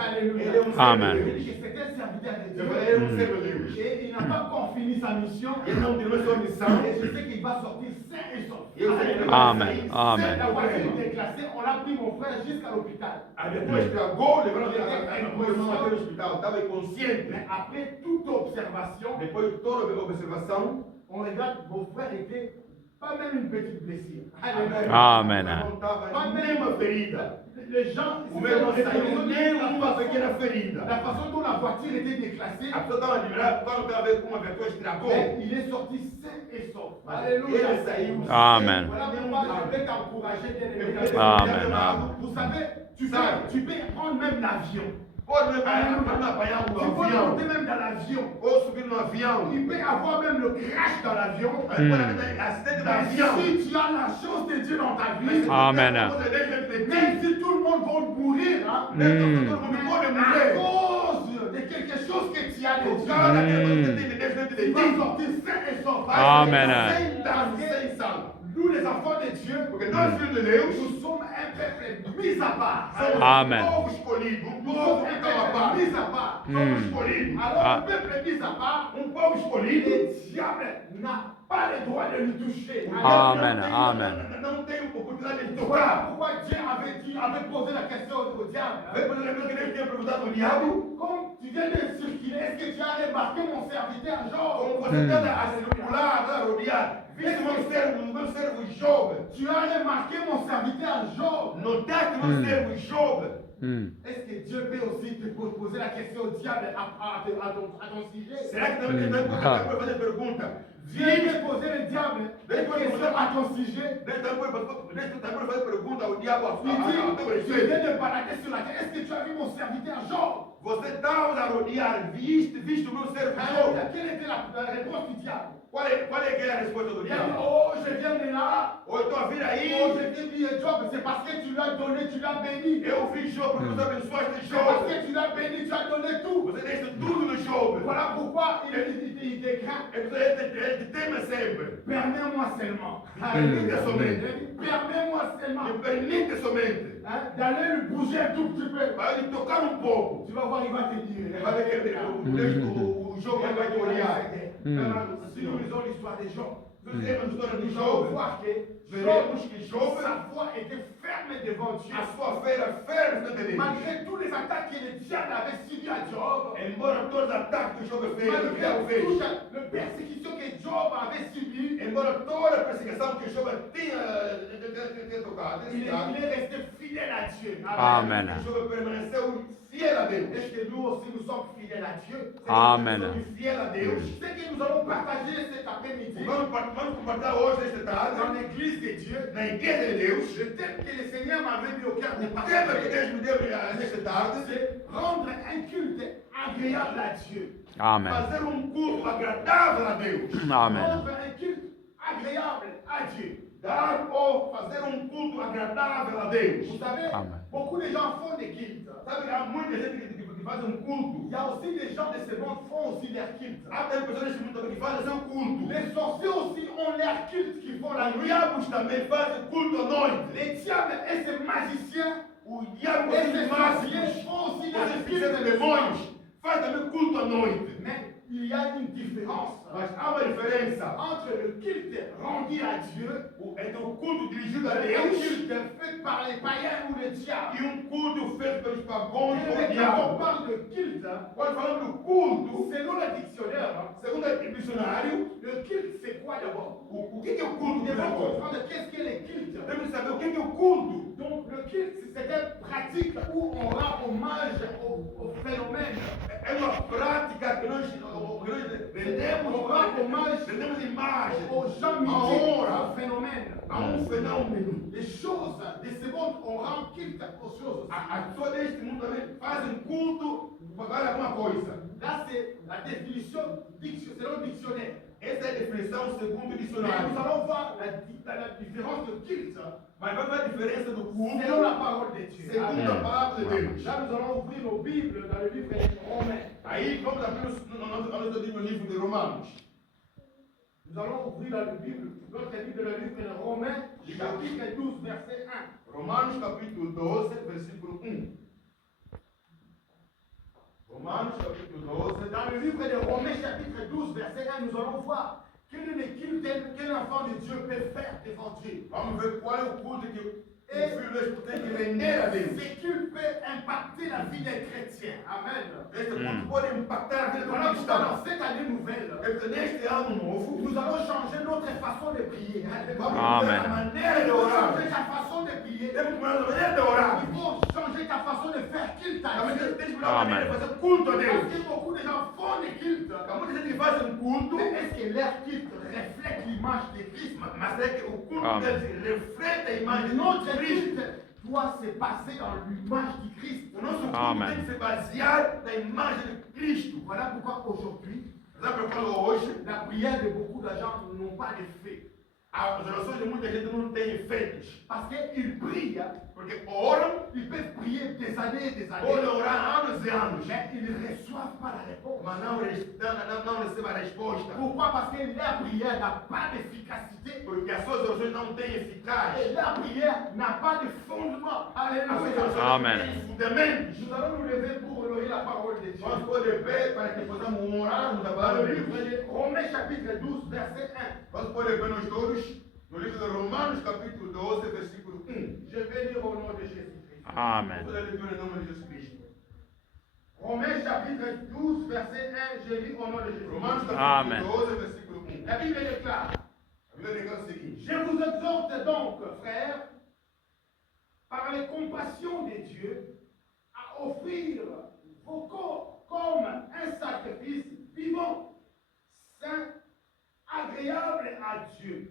Alléluia. Amen. C'était un serviteur de Dieu. Et il n'a pas encore fini sa mission. Et je sais qu'il va sortir sain et sauf. Amen. Amen. La voiture est déclassée. On a pris mon frère jusqu'à l'hôpital. Mais après toute observation, on regarde, mon frère était pas même une petite blessure. Amen. Pas même les gens, la façon dont la voiture était déclassée, il est sorti sain et sauf. Alléluia. Amen. Voilà pourquoi je vais t'encourager, bien-aimé. Amen. Vous savez, tu peux prendre même l'avion. Tu peux monter même dans l'avion. Il peut y avoir même le crash dans l'avion. Si tu as la chance de Dieu dans ta vie, Amen. même si tout le monde va mourir, à cause de quelque chose que tu as de Dieu, il va sortir sain et sauf. Amen. Nous, les enfants de Dieu, nous sommes un peuple mis à part. Amen. Nous sommes un peuple mis à part. Alors, un peuple mis à part, le diable n'a pas le droit de nous toucher. Amen. Amen. Voilà pourquoi Dieu avait posé la question au diable. Comme tu viens de circuler, est-ce que tu as remarqué mon serviteur Job? Tu as remarqué mon serviteur Job. Est-ce que Dieu peut aussi te poser la question au diable à ton sujet? Dieu peut poser le diable des questions à ton sujet. Tu viens de balader sur la terre. Est-ce que tu as vu mon serviteur Job? Você estava a rodear, visto o meu servo Job. Quelle était la réponse du diable? Qual é que é a resposta do Il a dit, diabo? oh, je viens de là. Ou eu estou a vir aí, Oh, je t'ai dit, Job, c'est parce que tu l'as donné, tu l'as béni. eu vi Job porque você abençoaste C'est parce Job. que tu l'as béni, tu as donné tout. Você deste tudo no Job. Voilà pourquoi il décrète. E ele te teme sempre. Permets-moi seulement. Permite somente. Permets-moi seulement. Me permite somente. D'aller lui bouger un tout petit peu. Vai lhe tocar um pouco. Tu vas voir, il va te dire. Vai ver que o Job vai te olhar. Si nous lisons l'histoire des gens, Nous lemos a história de nous allons Job. voir que Veremos que Job, sa foi était ferme devant Dieu. a sua fé era ferme diante de Deus. Malgré tous les attaques que le diable avait subies à Job, Embora todos os ataques que Job fez, o malgré diabo fez. toute la persécution que Job avait subie, Embora toda a perseguição que Job tinha tocado, il est resté fidèle à Dieu. Amen. Job permaneceu fiel a Deus. Est-ce que nous aussi nous sommes fidèles à Dieu? Amen. Nous sommes fiel a Deus. Ce que nous allons partager cet après-midi Vamos compartilhar hoje, esta tarde, dans l'église de Dieu, na igreja de Deus. le thème que le Seigneur m'avait mis au cœur de O tema que partager, Deus me deu nesta tarde, c'est rendre un culte agréable à Dieu. Amen. fazer culto agradável a Deus. Amen. Rendre un culte agréable à Dieu. Dar ou fazer culto agradável a Deus. Vous savez, Amen. beaucoup de gens font des cultes. Sabe, há muita gente que faz culto. Il y a aussi des gens de ce monde qui font aussi leur culte. Há também pessoas neste mundo também que fazem culto. Les sorciers aussi ont leur culte qui font la Os nuit. diabos também fazem culto à noite. Les diables et ces magiciens O diabo et e ces os sorciers mágicos, font aussi os leur espíritos culte. demônios, fazem também culto à noite. Mais il y a une différence Mas há uma diferença entre le culte rendu à Dieu entre o culto dirigido a et le Deus culte fait par les païens ou le diable. e culto feito pelos pagãos ou Et quand on diabo. parle de culte, Quando falamos do culto, selon le dictionnaire, segundo o dicionário, le culte c'est quoi d'abord? o que é o culto? Nous devons comprendre qu'est-ce qu'est le culte. Devemos saber o que é o culto. Donc le culte c'est une pratique où on rend hommage au phénomène. É uma prática que nós rendemos imagem Aux gens à mythiques, honra au phénomène. a fenômeno. Les choses de ce monde, on rend culte aux choses. As pessoas deste mundo também fazem culto para alguma coisa. Là, c'est la définition selon le dictionnaire. Essa é a definição segundo o Mais dicionário. nous allons voir la différence de culte Mas vai ver a diferença do culto selon la parole de Dieu. segundo a palavra de Deus. Là, nous allons ouvrir nos Bibles dans le livre des Romains. Aí vamos abrir no livro de Romanos. Nous allons ouvrir dans le Bible, notre livre de le livre des Romains, chapitre 12, verset 1. Romanos capítulo 12, versículo 1. Romanos capítulo 12. Dans le livre des Romains, chapitre 12, verset 1, nous allons voir quel est le culte qu'un enfant de Dieu peut faire devant Dieu. Vamos ver qual é o culto que o filho de Deus tem que render a Deus. Ce culte peut impacter la vie des chrétiens. Amen. Este culto pode impactar a vida do Voilà pourquoi cristão. dans cette année nouvelle, Porque neste ano novo, nous allons changer notre façon de prier. vamos Amen. mudar a maneira Il de faut orar. changer ta façon de prier. Temos que mudar a maneira de orar. Il faut changer ta façon de faire culte à Também Dieu. temos que mudar a maneira de fazer culto a Parce Deus. que beaucoup de gens font des cultes. Há muita gente que faz culto, Mais est-ce que leur culte reflète l'image de Christ? mas é que o culto Amen. deles reflete a imagem de Notre Cristo. culte doit se passer dans l'image du Christ. O nosso culto Amen. tem que se basear na imagem de Cristo. Voilà pourquoi aujourd'hui, Sabe o que eu falo hoje? la prière de beaucoup de gens n'ont pas d'effet. As orações de muita gente não têm efeitos. Parce qu'ils prient, Porque oram, ils peuvent prier des années et des années, podem orar anos e anos, mais ils ne reçoivent pas la réponse. mas não recebem a resposta. Pourquoi? Parce que leur prière n'a pas d'efficacité Porque as suas orações não têm et eficácia. leur prière n'a pas de fondement. As suas Alléluia. orações Amen. não têm fundamentos. Nous allons nous lever pour honorer la parole de Dieu. Vamos pôr de pé para que possamos orarmos a Dans palavra le de livre Deus. de Romains chapitre 12, verset 1. Vamos pôr de pé nós todos no livro de Romanos, capítulo 12, versículo 1. Je vais lire au nom de Jésus-Christ. Amen. Vamos ler em nome de Jesus Cristo. Romains chapitre 12, verset 1, je lis au nom de Jésus. Romanos, Amen. capítulo 12, versículo 1. La Bible déclare, A Bíblia declara o seguinte: je vous exhorte donc, frères, par les compassions de Dieu, à offrir vos corps comme un sacrifice vivant, saint, agréable à Dieu,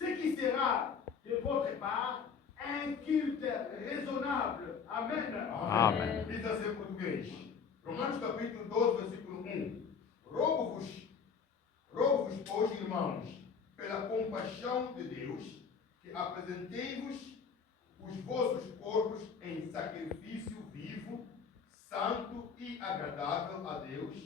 ce qui sera de votre part un culte raisonnable. Amen. Amen. Diz assim em português: Romanos capítulo 12, versículo 1. Rogo-vos, pois, irmãos, pela compaixão de Deus, que apresentei-vos os vossos corpos em sacrifício vivo, santo e agradável a Deus,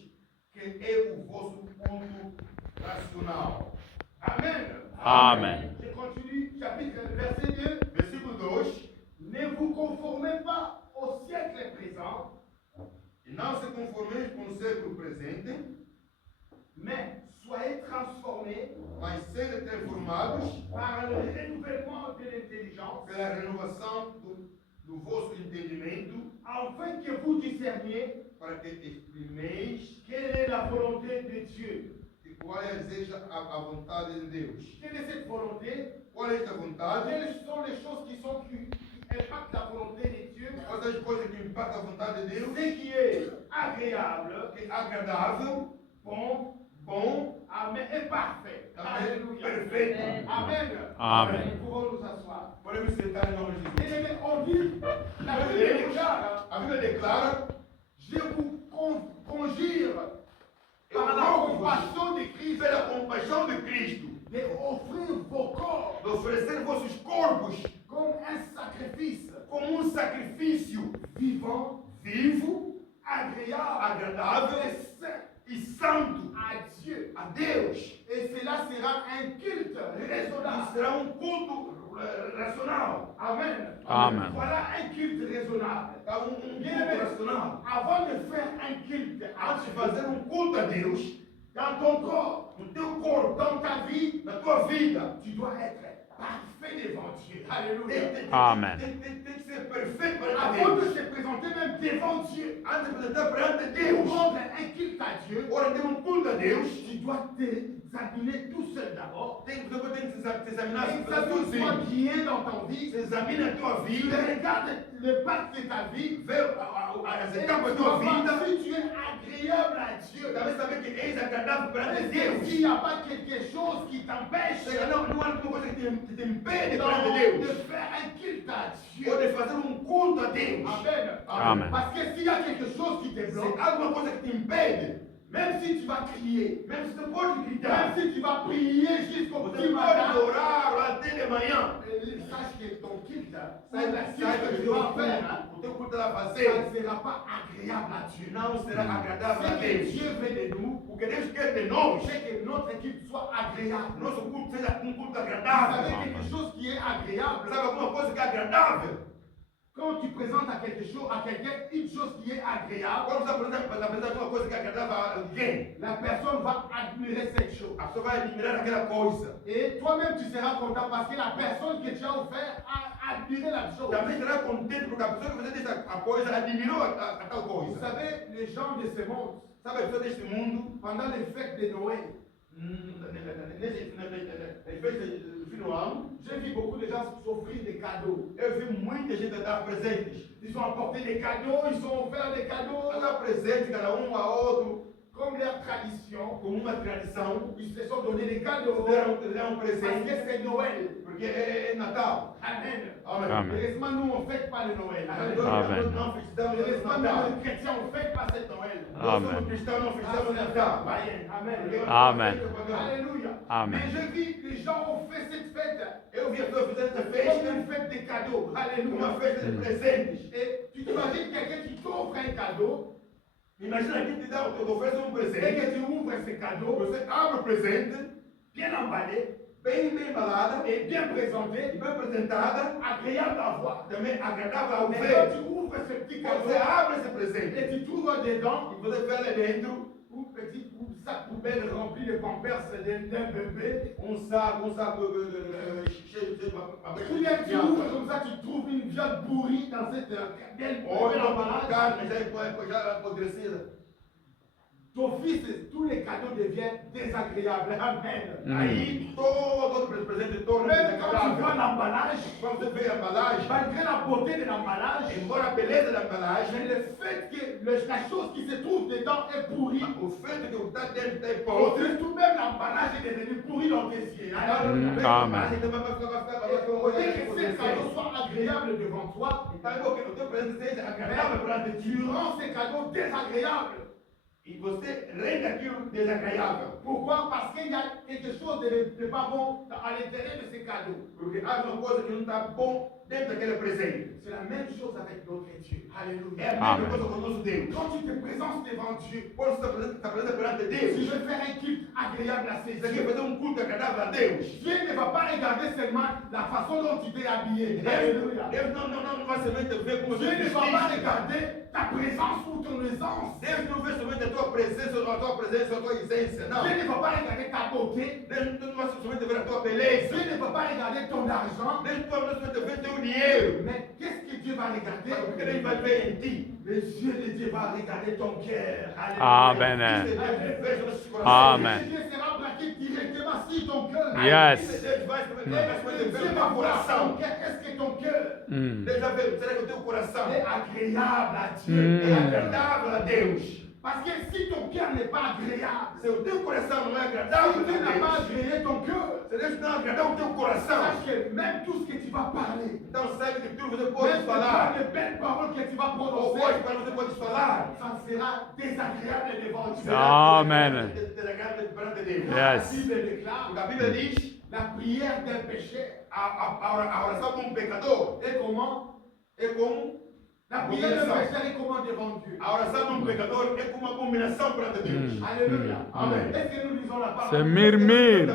que é o vosso culto racional. Amen. Amen. Je continue, chapitre verset 2. Versículo 2. Ne vous conformez pas au siècle présent, E não se conformeis com o século presente, mais soyez transformés mas sede transformados par le renouvellement de l'intelligence, pela renovação do vosso entendimento, afin que vous discerniez para que exprimeis quelle est la volonté de Dieu. e qual seja a vontade de Deus. Quelle est cette volonté? Qual é esta vontade? Quelles sont les choses qui impactent la volonté de Dieu? Quais são as coisas que impactam a vontade de Deus? Ce qui est agréable, Que é agradável, bon, bom, amen, et parfait. também Alléluia. perfeito. Amen. Amen. Nous pouvons nous asseoir. Podemos sentar em nome de Jesus. Bien-aimés, on dit, la Bible déclare, A Bíblia declara: je vous conjure eu par la rogo-vos, compassion de Christ, pela compaixão de Cristo, de offrir vos corps de oferecer vossos corpos comme un sacrifice como sacrifício vivant, vivo, agréable agradável et saint e santo à Dieu. a Deus. Et cela sera un culte raisonnable. Será culto racional. Amen. Amen. Voilà un culte raisonnable. É culto Bien-aimés, racional. avant de faire un culte à Antes de Dieu, fazer culto a Deus, dans ton corps, no teu corpo, dans ta vie, na tua vida, tu dois être parfait devant Dieu. Alléluia. Amen. Tem que ser perfeito perante Avant de Deus. se présenter même devant Dieu, Antes de apresentar perante pour Deus, rendre un culte à Dieu, ora ter culto a Deus, tu dois t'examiner tout seul d'abord. tem que se examinar Examine-toi sozinho. bien dans ton vie. Se examina a tua Tu vida, regardes le pacte de ta vie. vê as Et etapas da tu tua vas voir vida, si tu es agréable à Dieu. também saber que és agradável perante Et Deus. s'il n'y a pas quelque chose qui t'empêche Chega, não há alguma coisa que te impede de perante Deus, faire un culte à Dieu. ou de fazer culto a Deus. Amen. Amen. Parce que s'il y a quelque chose qui te Se bloque, há alguma coisa que te impede, même si tu vas crier, mesmo se tu pode même gritar, si tu vas prier jusqu'au você petit pode matin, orar até de manhã, sache que ton culte, saiba la que culte que tu vas faire, o teu culto vai ça fazer, ne sera pas agréable à Dieu. não será agradável a Ce que Deus. Dieu veut de nous, O que Deus quer de nós, c'est que notre culte soit agréable. nosso culto seja culto Vous savez agradável. quelque chose qui est agréable. Sabe alguma coisa que é agradável? Quand tu présentes à quelqu'un une chose qui est agréable, Quando você apresenta alguma coisa que é agradável a alguém, la personne va admirer cette chose. a pessoa vai admirar aquela coisa. Et toi-même, tu seras content parce que la personne que tu as offert a admiré la chose. Também será contente porque a pessoa que fez essa coisa admirou a tal Vous coisa. savez, les gens de ce monde, Sabe a pessoa deste mundo, pendant les fêtes de Noël, nas festas do fim do ano, j'ai vu beaucoup de gens s'offrir des cadeaux. eu vi muita gente dar presentes. Ils ont apporté des cadeaux, ils ont offert des cadeaux, Dar presente cada um a outro, comme leur tradition. como uma tradição. Ils se sont donné des cadeaux Deram parce presente, que c'est Noël. porque é Natal. Amen. Amém. Amen. Heureusement, nous, on ne fête pas le Noël. Amen. Não festamos Heureusement, Natal. même les chrétiens, on ne fête pas cette Noël. Nós Amen. somos cristãos, não Ah, festamos c'est Natal. païen. Amen. Amen. Alléluia. Amen. Mais je vis, les gens ont fait cette fête Eu vi a pessoa fazendo essa comme festa, une fête des cadeaux. uma Alléluia. festa de presentes. Et tu t'imagines quelqu'un qui t'offre un cadeau Imagina que te oferece et presente, que tu ouvres ce cadeau você abre o presente, bien emballé bem embalada, et bien présenté, bem apresentada, agréable à voir. também agradável ao Mais ver. quand tu ouvres ce petit Quando você cadeau abre esse presente, et tu trouves dedans e você vê lá dentro un petit sac poubelle rempli de pampers d'un bébé, saco cheio de ou bien tu ouvres comme ça, tu trouves une viande pourrie dans cette belle Olha uma emballage. carne já apodrecida. d'office, tous les cadeaux deviennent désagréables. Amen. Aí todo presente torna Même quand tu vois desagradável. l'emballage, Quando você vê a embalagem, malgré la beauté de l'emballage, embora a beleza da embalagem, mais le fait que la chose qui se trouve dedans est pourrie, o feito de o que está dentro está on podre, dirait tout de même l'emballage est devenu pourri dans tes yeux. Amen. Au lieu que ces cadeaux soient agréables devant toi, Então é bom que o teu presente seja agradável perante ti. tu rends ces cadeaux désagréables. E você rende aquilo desagradável. Pourquoi? Parce qu'il y a quelque chose de pas bon à l'intérieur de ces cadeaux. Porque há uma coisa que não está bom dentro daquele presente. C'est la même chose avec notre Dieu. É Alléluia. a mesma Amém. coisa com o nosso Deus. Quand tu te présentes devant Dieu, Quando você está presente perante si Deus, je veux faire un culte agréable à ses você quer yeux, fazer um culto agradável a Deus. Dieu ne va pas regarder seulement la façon dont tu t'es habillé. Alléluia. Deus não vai somente ver como Dieu você ne va pas veste. regarder ta présence ou ton aisance. Deus não vê somente a tua presença, a tua essência, não. Dieu ne va pas regarder ta beauté. Deus não vai somente ver a tua beleza. Dieu ne va pas regarder ton argent. Deus não vai somente ver teu dinheiro. Mais qu'est-ce que Dieu va regarder? Mas o que Ele vai ver em ti? Les yeux de Dieu vont regarder ton cœur. Amen. Amen. Dieu sera braqué directement sur ton cœur. Yes. Deus vai ver Dieu o va teu voir ton coração. cœur. Est-ce que ton cœur Deus vai ver, será que o teu coração est agréable à Dieu? é agradável a Deus? Parce que si ton cœur n'est pas agréable, Se o teu coração não é si agradável Dieu n'a a pas Deus, agréé ton cœur, se Deus não agradar o teu coração, sache que même tout ce que tu vas parler, então sabe que tudo você même pode falar, les belles paroles que tu vas ou prononcer, hoje para você pode falar, ça sera désagréable devant Dieu. Amen. desagradável perante Deus. La Yes. Bible déclare Porque a Bíblia diz, la prière d'un péché a oração de um pecador est comment? é como La prière d'un péché est comment devant Dieu? a oração de um pecador é como uma combinação perante Deus. Alléluia. Amen. Est-ce que nous lisons la parole? C'est murmure.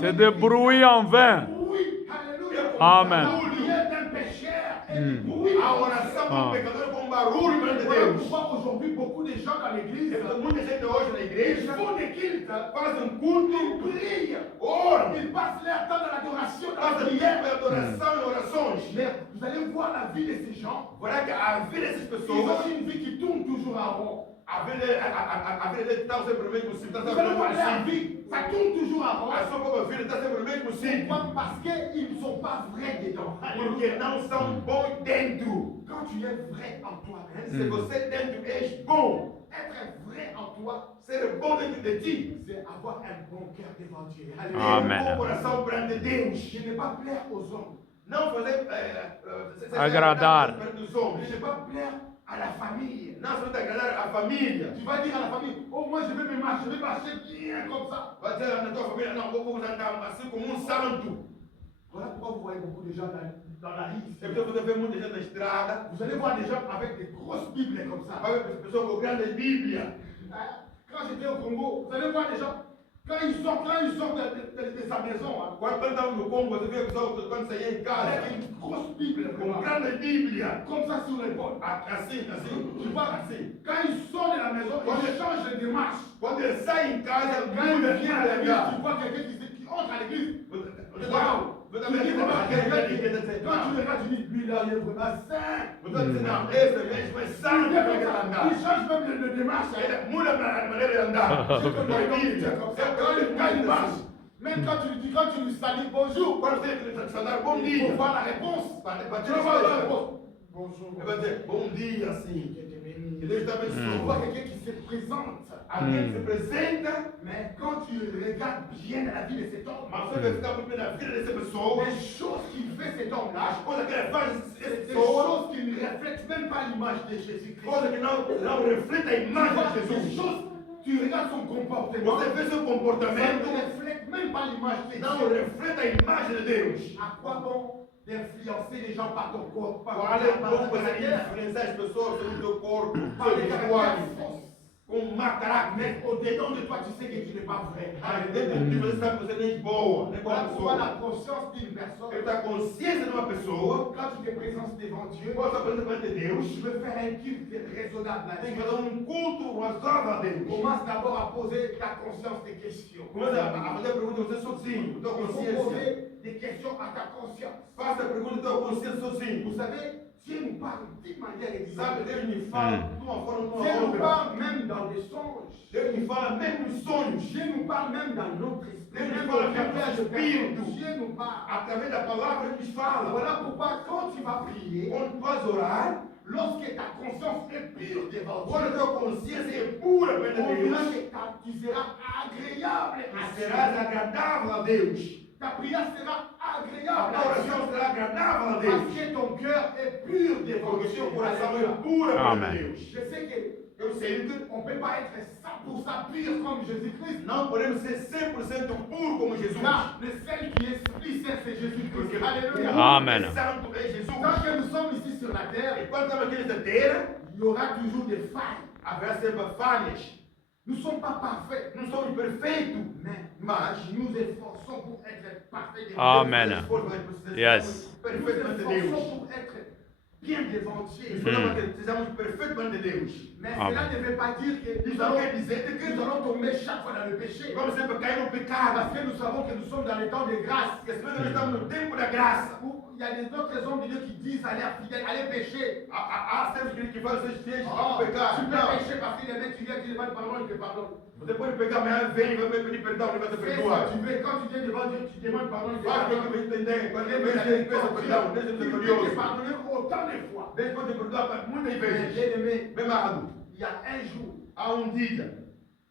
C'est des bruits en vain. Oui, alléluia. Amen. La prière d'un pécheur est du bruit. A oração de um pecador é como um barulho perante Voilà Deus. pourquoi aujourd'hui beaucoup de gens dans l'église Então, muita gente hoje na ils igreja font des cultes, faz um culto, ils prient, ora, ils passent leur temps dans l'adoration, dans la faz prière. tempo de adoração e orações. Mais vous allez voir la vie de ces gens. Verá que a vida dessas Ils pessoas, ont une vie qui tourne toujours en rond. a vida deles está sempre o mesmo sítio, está Vous sempre allez no voir mesmo leur sítio. vie, ça tourne toujours en rond. A sua própria vida está sempre no mesmo sítio. Pourquoi? Parce qu'ils ne sont pas vrais dedans. Porque não são bons dentro. Quand tu es vrai en toi-même, Se você dentro és bom, être vrai en toi, ser bom dentro de ti, c'est avoir un bon cœur devant Dieu. ter Amen. um bom coração perante Deus. Je ne pas plaire aux hommes. Não fazer Agradar. perante os Je homens. ne pas plaire à la famille. Não somente agradar a família. Tu vas dire à la famille, oh moi je vais marcher bien comme ça. Vai dizer na tua família, não, vou andar assim como um santo. Voilà pourquoi vous voyez beaucoup de gens dans la rue. É porque você vê muita gente na estrada, Vous allez voir des gens avec des grosses Bibles comme ça. vai ver pessoas com grandes Bíblias. Quand j'étais au Congo, vous allez voir des gens, quand ils sortent de sa maison, hein, Quando estamos no Congo, você vê pessoas quando saem em casa, avec une grosse Bible com comme grandes Bíblias. comme ça sur l'épaule. Assim, Tu vois, assim. quand ils sortent de la maison, ils changent de démarche. Quando ele sai em casa, Quand ils muda viennent à de l'église, lugar. tu vois quelqu'un qui entre à l'église. Você Waouh! Você Tu também dis, tem comment aquele quelqu'un que qui- quer dizer, Quand tu regardes, tu dis, lui là, il est vraiment saint. Você está dizendo, não, esse mesmo é santo, Il est que comme quer ça. andar. Il change même de démarche. Ele muda a maneira de andar. C'est comme dans les Bibles, comme ça. Quand il marche, même quand tu lui salis bonjour, Quando você falar bom il dia, faut voir la réponse. para Tu vas voir la te réponse. Bonjour. ele vai dizer bom dia assim. Dieu te bénisse. Que Deus te Tu abençoe. vois quelqu'un qui se présente. Alguém se apresenta, Mais quand tu regardes bien la vie de cet homme, mas você vai ficar muito bem na vida dessa pessoa. les choses qu'il fait cet As homme-là, coisas que ele faz, c'est essa des pessoa, choses qui ne reflètent même pas l'image de Jésus-Christ. coisas que não refletem a Tu imagem vois, de des Jesus. choses, tu regardes son comportement, Você vê seu ça comportamento, ne reflète même pas l'image de não Dieu. reflete a imagem de Deus. À quoi bon d'influencer les gens par ton corps, par Qual é par bom ta você caractère, influenciar as pessoas pelo teu corpo, par les pelo caractères linguagem, fausses. com um mau caráter. Mais au-dedans de toi, tu sais que tu n'es pas vrai. Mas dentro de ti você sabe que você nem é boa, nem boa Voilà pourquoi pessoa. la conscience d'une personne, Ele está consciência de uma pessoa, quand tu te présentes devant Dieu, quando está presente perante Deus, je veux faire un culte raisonnable à tem que Dieu. fazer um culto razoável a Deus. Commence d'abord à poser ta conscience des questions. Começa a fazer a pergunta você sozinho, tua Il faut consciência. poser des questions à ta conscience. Faça a pergunta tua consciência sozinho. Vous savez, Dieu nous parle d'une manière Sabe, exagérée. Deus me fala de uma forma, de Dieu uma nous outra. parle même dans des songes. Deus me fala mesmo nos sonhos. Dieu nous parle même dans notre esprit. Dieu nous Même parle au même travers dans de notre esprit. personnes. Dieu nous parle. Através da palavra que nos fala. Voilà pourquoi quand tu vas prier, Quando tu vais orar, lorsque ta conscience est pure devant quando a Dieu, tua consciência é pura perante on dira Deus, que tu seras agréable à serás Dieu. agradável a Deus. Ta prière sera A agréable tua à oração Dieu. será agradável a Parce Deus. que ton cœur est pur devant Porque o Dieu. seu coração é Alléluia. puro Amém. perante Deus. Je sais Eu sei que qu'on ne peut pas être 100% pur comme Jésus-Christ. não podemos ser 100% puro como Jesus. Car le seul qui est plus saint, c'est Jésus-Christ. Porque Alléluia. Amen. o santo é Jesus. Tant que nous sommes ici sur la terre, E quando estamos aqui nessa terra, il y aura toujours des failles. haverá sempre falhas. Nous ne sommes pas parfaits, Não somos perfeitos, mais nous nous efforçons pour être parfaits devant Amen. Dieu. Yes. Nous nous Perfeitamente efforçons Deus. pour être bien devant Dieu. Sejamos perfeitamente Deus. Mais Amen. cela ne veut pas dire que Isso não quer dizer que nous allons tomber chaque fois dans le péché. vamos sempre cair no pecado. Parce que nous savons que nous sommes dans les temps de grâce. Porque se nós estamos no tempo da graça. Où il y a des autres hommes de Dieu qui disent à leurs fidèles, allez pécher. Há sempre que falam seus filhos Oh, vão pecar. tu peux Não. pécher parce que les mecs, tu viens, tu demandes pardon, il te pardonne. Você pode pegar amanhã, vem, vai pedir perdão, ele vai te Fais perdoar. ce que tu veux. Quand tu viens devant Dieu, tu demandes pardon, il te Faz o que pardonne. eu entender. Quando Et ele vem aqui, peça perdão. Deus é tu peux te misericordioso. pardonner autant de fois. Deus pode te perdoar muitas Mais vezes. bien aimé, Meu amado, il y a un jour, há dia,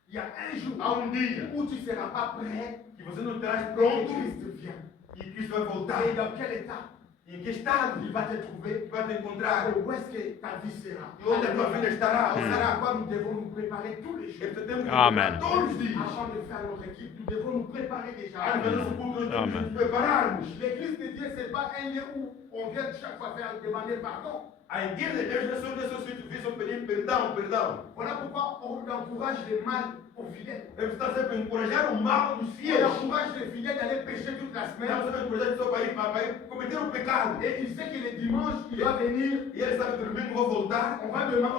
il y a un jour há dia où tu ne seras pas prêt que você não traz et pronto Christ vient. e Cristo vai voltar. Et dans quel état Em que estado il va te trouver? vai te encontrar? Et où est-ce que ta vie sera? E onde a tua vida estará? C'est à quoi nous devons nous préparer tous les E jours. você temos que Amen. preparar todos os dias. Avant de faire notre équipe, nous devons nous préparer déjà. Antes do nosso culto, nós temos que Amen. nos prepararmos. L'église de Dieu, ce n'est pas un lieu où on vient chaque fois faire demander pardon. A igreja de Deus não é só dessas instituições pedir perdão. Voilà pourquoi on encourage les mal aux fidèles. Eu preciso sempre encorajar o mal dos On fiéis. encourage les fidèles d'aller pécher toute la Não, semaine. você vai encorajar só para ir cometer um pecado. Et il sait que le dimanche, il va venir. E ele sabe que no domingo vou voltar. On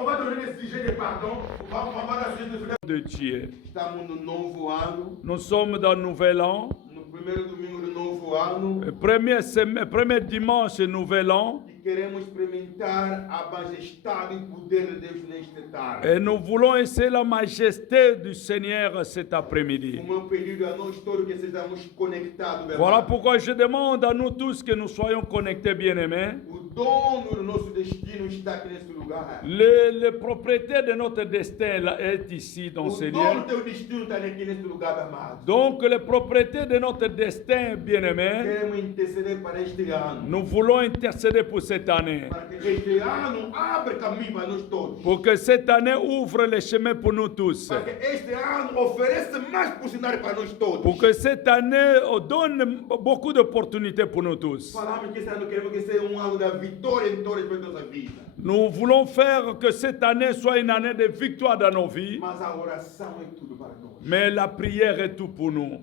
va donner le sujet de pardon. Vamos falar a gente De Dieu. Estamos no novo ano, Nous sommes dans le nouvel an. no primeiro domingo do novo ano, Premier dimanche, nouvel an. e queremos experimentar a majestade e o poder de Deus nesta tarde. Et nous voulons essayer la majesté du Seigneur cet après-midi. O meu pedido a nós todos que sejamos conectados. meu Voilà irmão. pourquoi je demande à nous tous que nous soyons connectés, bien-aimés. O dono do nosso destino está aqui nesse lugar. Le propriétaire de notre destin là, est ici dans O ce dono lieu. do teu destino está aqui nesse lugar, meu amado. Donc, le propriétaire de notre destin, bien-aimé, Queremos interceder para este ano. nous voulons intercéder pour cette année. Para que este ano abra caminho para nós todos. Pour que cette année ouvre les chemins pour nous tous. Para que este ano ofereça mais possibilidades para nós todos. Pour que cette année donne beaucoup d'opportunités pour nous tous. Falamos que esse ano queremos que seja um ano da vitória em todas as nossas vidas. Nous voulons faire que cette année soit une année de victoire dans nos vies. Mas a oração é tudo para nós. Mais la prière est tout pour nous.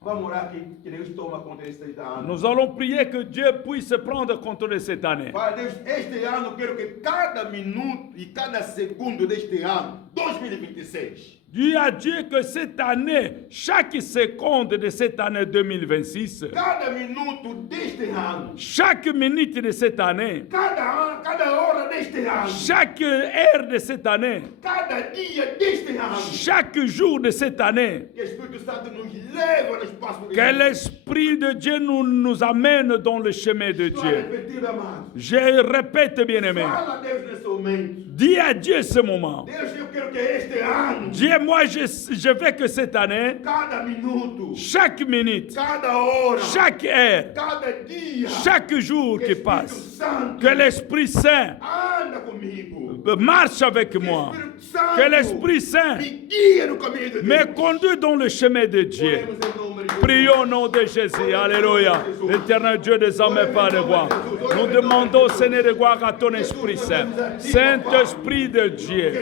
Vamos orar que Deus toma conta deste ano. Nous allons prier que Dieu puisse prendre contrôle de cette année. Pai Deus, este ano quero que cada minuto e cada segundo deste ano, 2026, Dis à Dieu que cette année, chaque seconde de cette année 2026, cada minuto deste ano, chaque minute de cette année, cada hora deste ano, chaque heure de cette année, cada dia deste ano, chaque jour de cette année, que o Espírito Santo nos leva no espaço do que l'Esprit de Dieu nous amène dans le chemin de Estou a Dieu. repetir, amado. Je répète, bien-aimé, Fala a Deus nesse momento. dis à Dieu ce moment. Deus, eu quero que este ano, Dieu, moi, je veux que cette année, cada minuto, chaque minute, cada hora, chaque heure, cada dia, chaque jour que qui Espírito passe, Santo que l'Esprit Saint anda comigo. marche avec moi, Que o Espírito Santo que l'Esprit Saint me guia no caminho de me Deus. conduit dans le chemin de Dieu. Oremos em nome de Jesus. Prions au nom de Jésus. Alléluia. L'éternel Dieu des hommes et pas de gloire. Nous demandons, Seigneur de gloire, à ton Esprit Saint. Saint-Esprit de Dieu.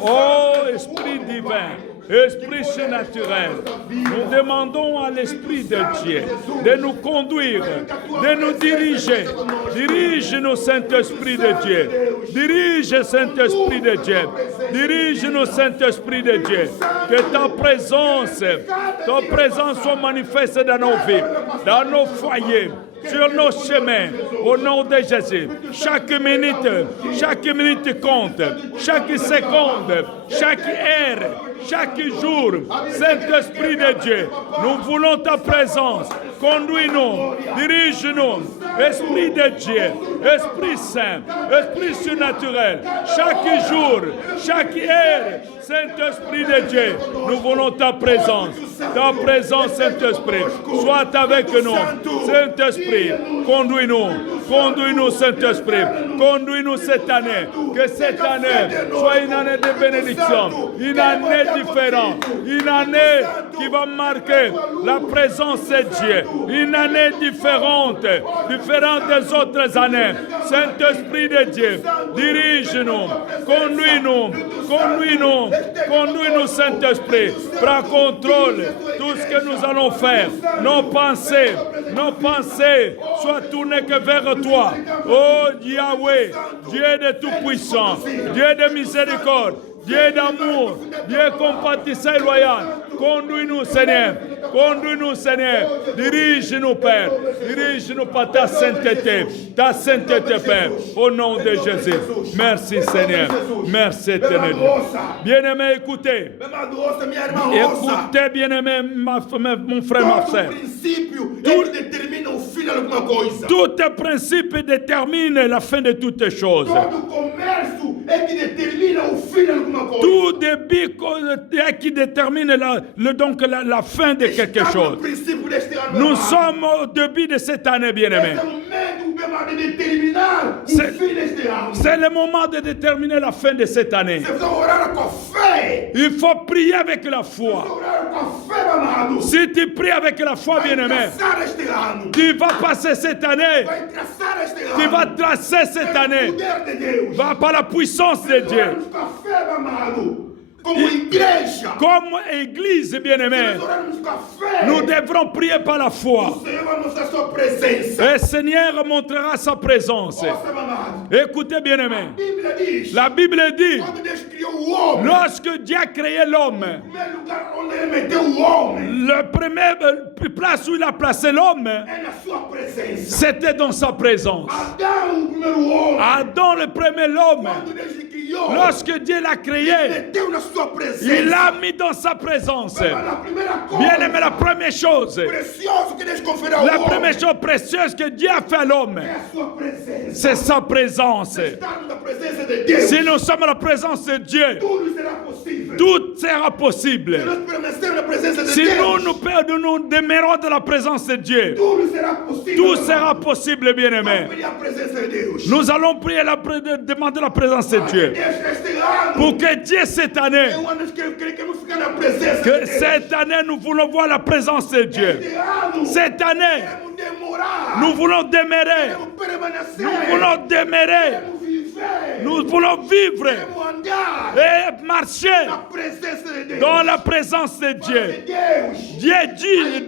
Oh, Esprit divin. Esprit surnaturel, nous demandons à l'Esprit de Dieu de nous conduire, de nous diriger. Dirige-nous, Saint-Esprit de Dieu. Dirige, Saint-Esprit de Dieu. Dirige-nous, Saint-Esprit de Dieu. Que ta présence soit manifeste dans nos vies, dans nos foyers. sur nos chemins. Au nom de Jésus. Chaque minute compte. Chaque seconde, chaque heure, chaque jour. Saint-Esprit de Dieu, nous voulons ta présence. Conduis-nous, dirige-nous. Esprit de Dieu, Esprit Saint, Esprit surnaturel. Chaque jour, chaque heure, Saint-Esprit de Dieu, nous voulons ta présence. Ta présence, Saint-Esprit. Sois avec nous. Saint-Esprit, conduis-nous. Conduis-nous, Saint-Esprit. Conduis-nous cette année. Que cette année soit une année de bénédiction. Une année différente. Une année qui va marquer la présence de Dieu. Une année différente des autres années. Saint-Esprit de Dieu, dirige-nous. Conduis-nous. Conduis-nous. Conduis-nous, Saint-Esprit. Prends contrôle. Tout ce que nous allons faire. Nos pensées soient tournées que vers toi. Oh Yahweh, Dieu de tout-puissant, Dieu de miséricorde, Dieu d'amour, Dieu compatissant et loyal. Conduis-nous, Seigneur. Conduis-nous, Seigneur. Dirige-nous, Père. Dirige-nous par ta sainteté. Ta sainteté, Père. Au nom de Jésus. Merci, Seigneur. Merci, éternel. Bien-aimé, écoutez. Écoutez, bien-aimé, mon frère, ma soeur. Tout principe détermine la fin de toutes choses. Tout débit qui détermine la fin de quelque chose. Nous sommes au début de cette année, bien-aimés. C'est le moment de déterminer la fin de cette année. Il faut prier avec la foi. Si tu pries avec la foi, bien-aimé, tu vas passer cette année. Tu vas tracer cette année. Va par la puissance de Dieu. Comme église bien-aimée, nous devrons prier par la foi. Et le Seigneur montrera sa présence. Écoutez bien-aimé, la Bible dit, lorsque Dieu a créé l'homme, la première place où il a placé l'homme, c'était dans sa présence. Adam, le premier homme, lorsque Dieu l'a créé, il l'a mis dans sa présence. Bien aimé, la première chose précieuse que Dieu a fait à l'homme, c'est sa présence. Si nous sommes à la présence de Dieu, tout sera possible. Si nous demeurons dans la présence de Dieu, tout sera possible, bien aimé. Nous allons prier, demander la présence de Dieu. Pour que Dieu cette année, nous voulons voir la présence de Dieu. Cette année, nous voulons demeurer. Nous voulons vivre et marcher dans la présence de Dieu. Dieu dit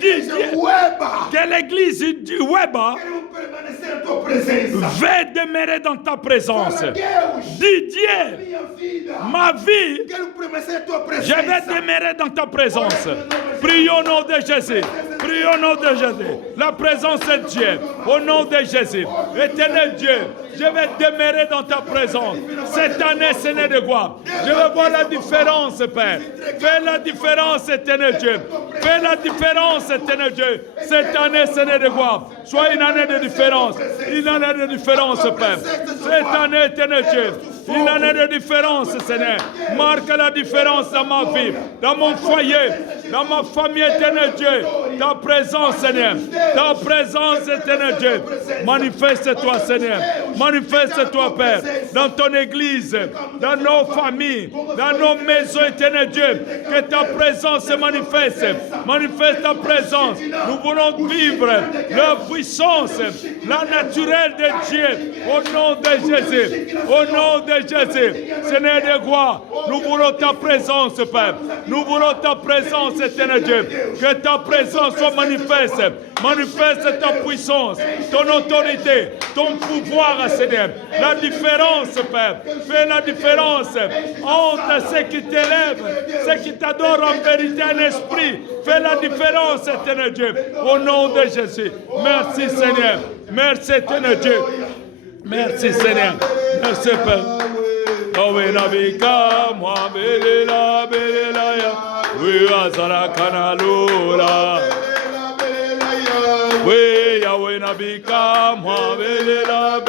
que l'église du Weba va demeurer dans ta présence. Dis Dieu, ma vie, je vais demeurer dans ta présence. Prions au nom de Jésus. Prions au nom de Jésus. La présence de Dieu. Au nom de Jésus. Éternel Dieu, je vais demeurer dans ta présence. Cette année, Seigneur de gloire, je vais voir la différence, Père. Fais la différence, éternel Dieu. Fais la différence, éternel Dieu. Cette année, Seigneur de gloire, soit une année de différence. Une année de différence, Père. Cette année, éternel Dieu, une année de différence, Seigneur. Marque la différence dans ma vie, dans mon foyer, dans ma famille, éternel Dieu. Ta présence, Seigneur. Ta présence, éternel Dieu. Manifeste-toi, Seigneur. Manifeste-toi, Père, dans ton église, dans nos familles, dans nos maisons, éternel Dieu. Que ta présence se manifeste. Manifeste ta présence. Nous voulons vivre la puissance, la naturelle de Dieu. Au nom de Jésus. Au nom de Jésus. Seigneur de gloire, nous voulons ta présence, Père. Nous voulons ta présence, éternel Dieu. Que ta présence soit manifeste. Manifeste ta puissance, ton autorité, ton pouvoir, Seigneur. La différence, Père. Fais la différence entre ceux qui t'élèvent, ceux qui t'adorent en vérité et en esprit. Fais la différence, éternel Dieu. Au nom de Jésus. Merci, Seigneur. Merci, éternel Dieu. Merci, Seigneur. Merci, Père. Owe nabika mwa belela ya. We azara kanalula. We Yahweh nabika mwa belela.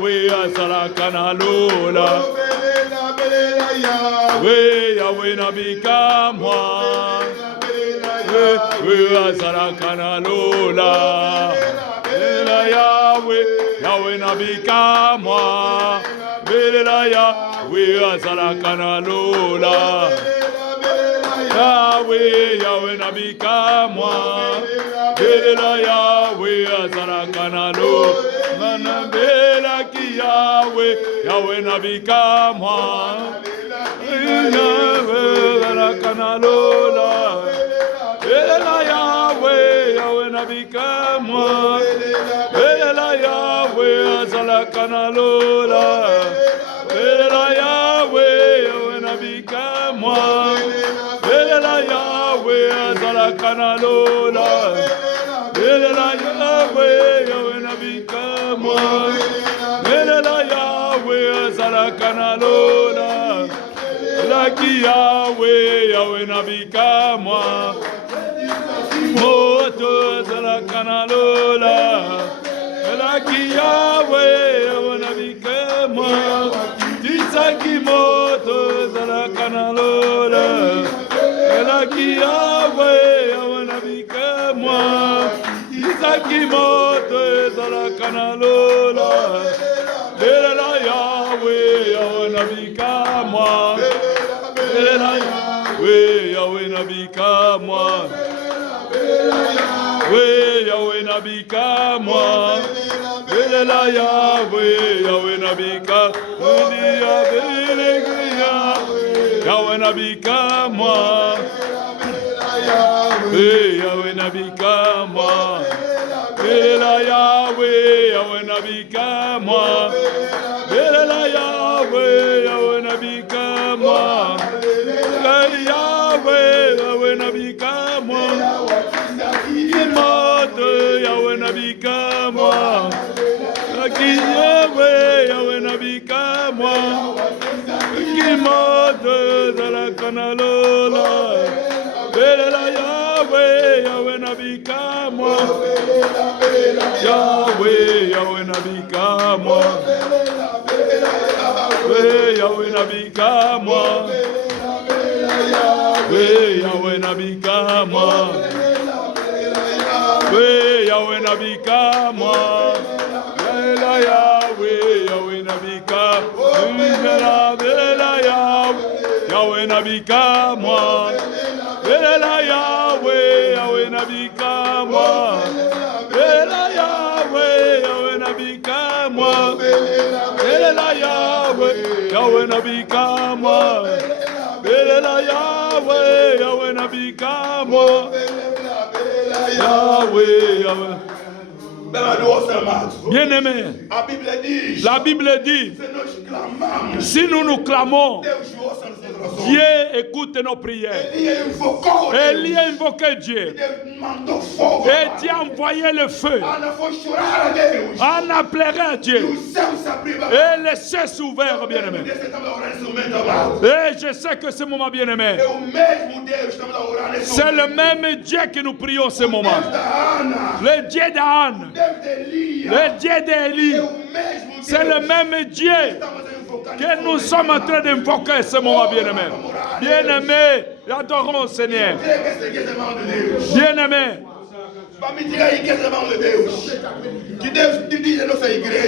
We azara kanalula. We Yahweh nabika mwa. We azara kanalula. Yahweh nabika mwa. Belela Yahweh azala kanalola. Yahweh nabika mwa. Belela Yahweh azala kanalola. Manabela ki Yahweh nabika mwa. Yahweh azala kanalola. Belela Yahweh nabika mwa. Belela Yahweh azala kanalola. Belela Yahweh nabika mwa. Belela Yahweh azala kanalola. Belela Yahweh nabika mwa. Belela Yahweh azala kanalola. Laki Yahweh nabika mwa. Moto azala kanalola. Laki Yahweh nabika mwa. Tisaki moto zala kanalola. Laki Yahweh nabika mwa. Tisaki moto zala kanalola. Belela Yahweh nabika mwa. Belela Yahweh nabika mwa. Yahweh nabika mwa. Belela Yahweh nabika. Yahweh nabika mwa. Yahweh nabika mwa. Belela Yahweh nabika mwa. Belela Yahweh nabika mwa. Yahweh nabika mwa. Yahweh nabika mwa. Yahweh nabika mwa. Kimoto zala kanalola. Belela Yahweh nabika mwa. Yahweh nabika mwa. Yahweh nabika mwa. Yahweh nabika mwa. Yahweh nabika mwa. Belela Yahweh nabika. Belela Yahweh nabika mwa. Belela Yahweh nabika mwa. Belela Yahweh nabika mwa. Belela Yahweh nabika mwa. Belela Yahweh nabika mwa. Yahweh. Bien-aimé, la Bible dit, si nous nous clamons, Dieu écoute nos prières. Élie a invoqué Dieu. Et Dieu a envoyé le feu. On a pleuré à Dieu. Et les cieux s'ouvrent, bien-aimé. Et je sais que ce moment, bien-aimé, c'est le même Dieu que nous prions ce moment. Le Dieu d'Anne. Le Dieu d'Élie, c'est le même Dieu que nous sommes en train d'invoquer ce moment, bien-aimé. Bien-aimé, adorons Seigneur. Bien-aimé,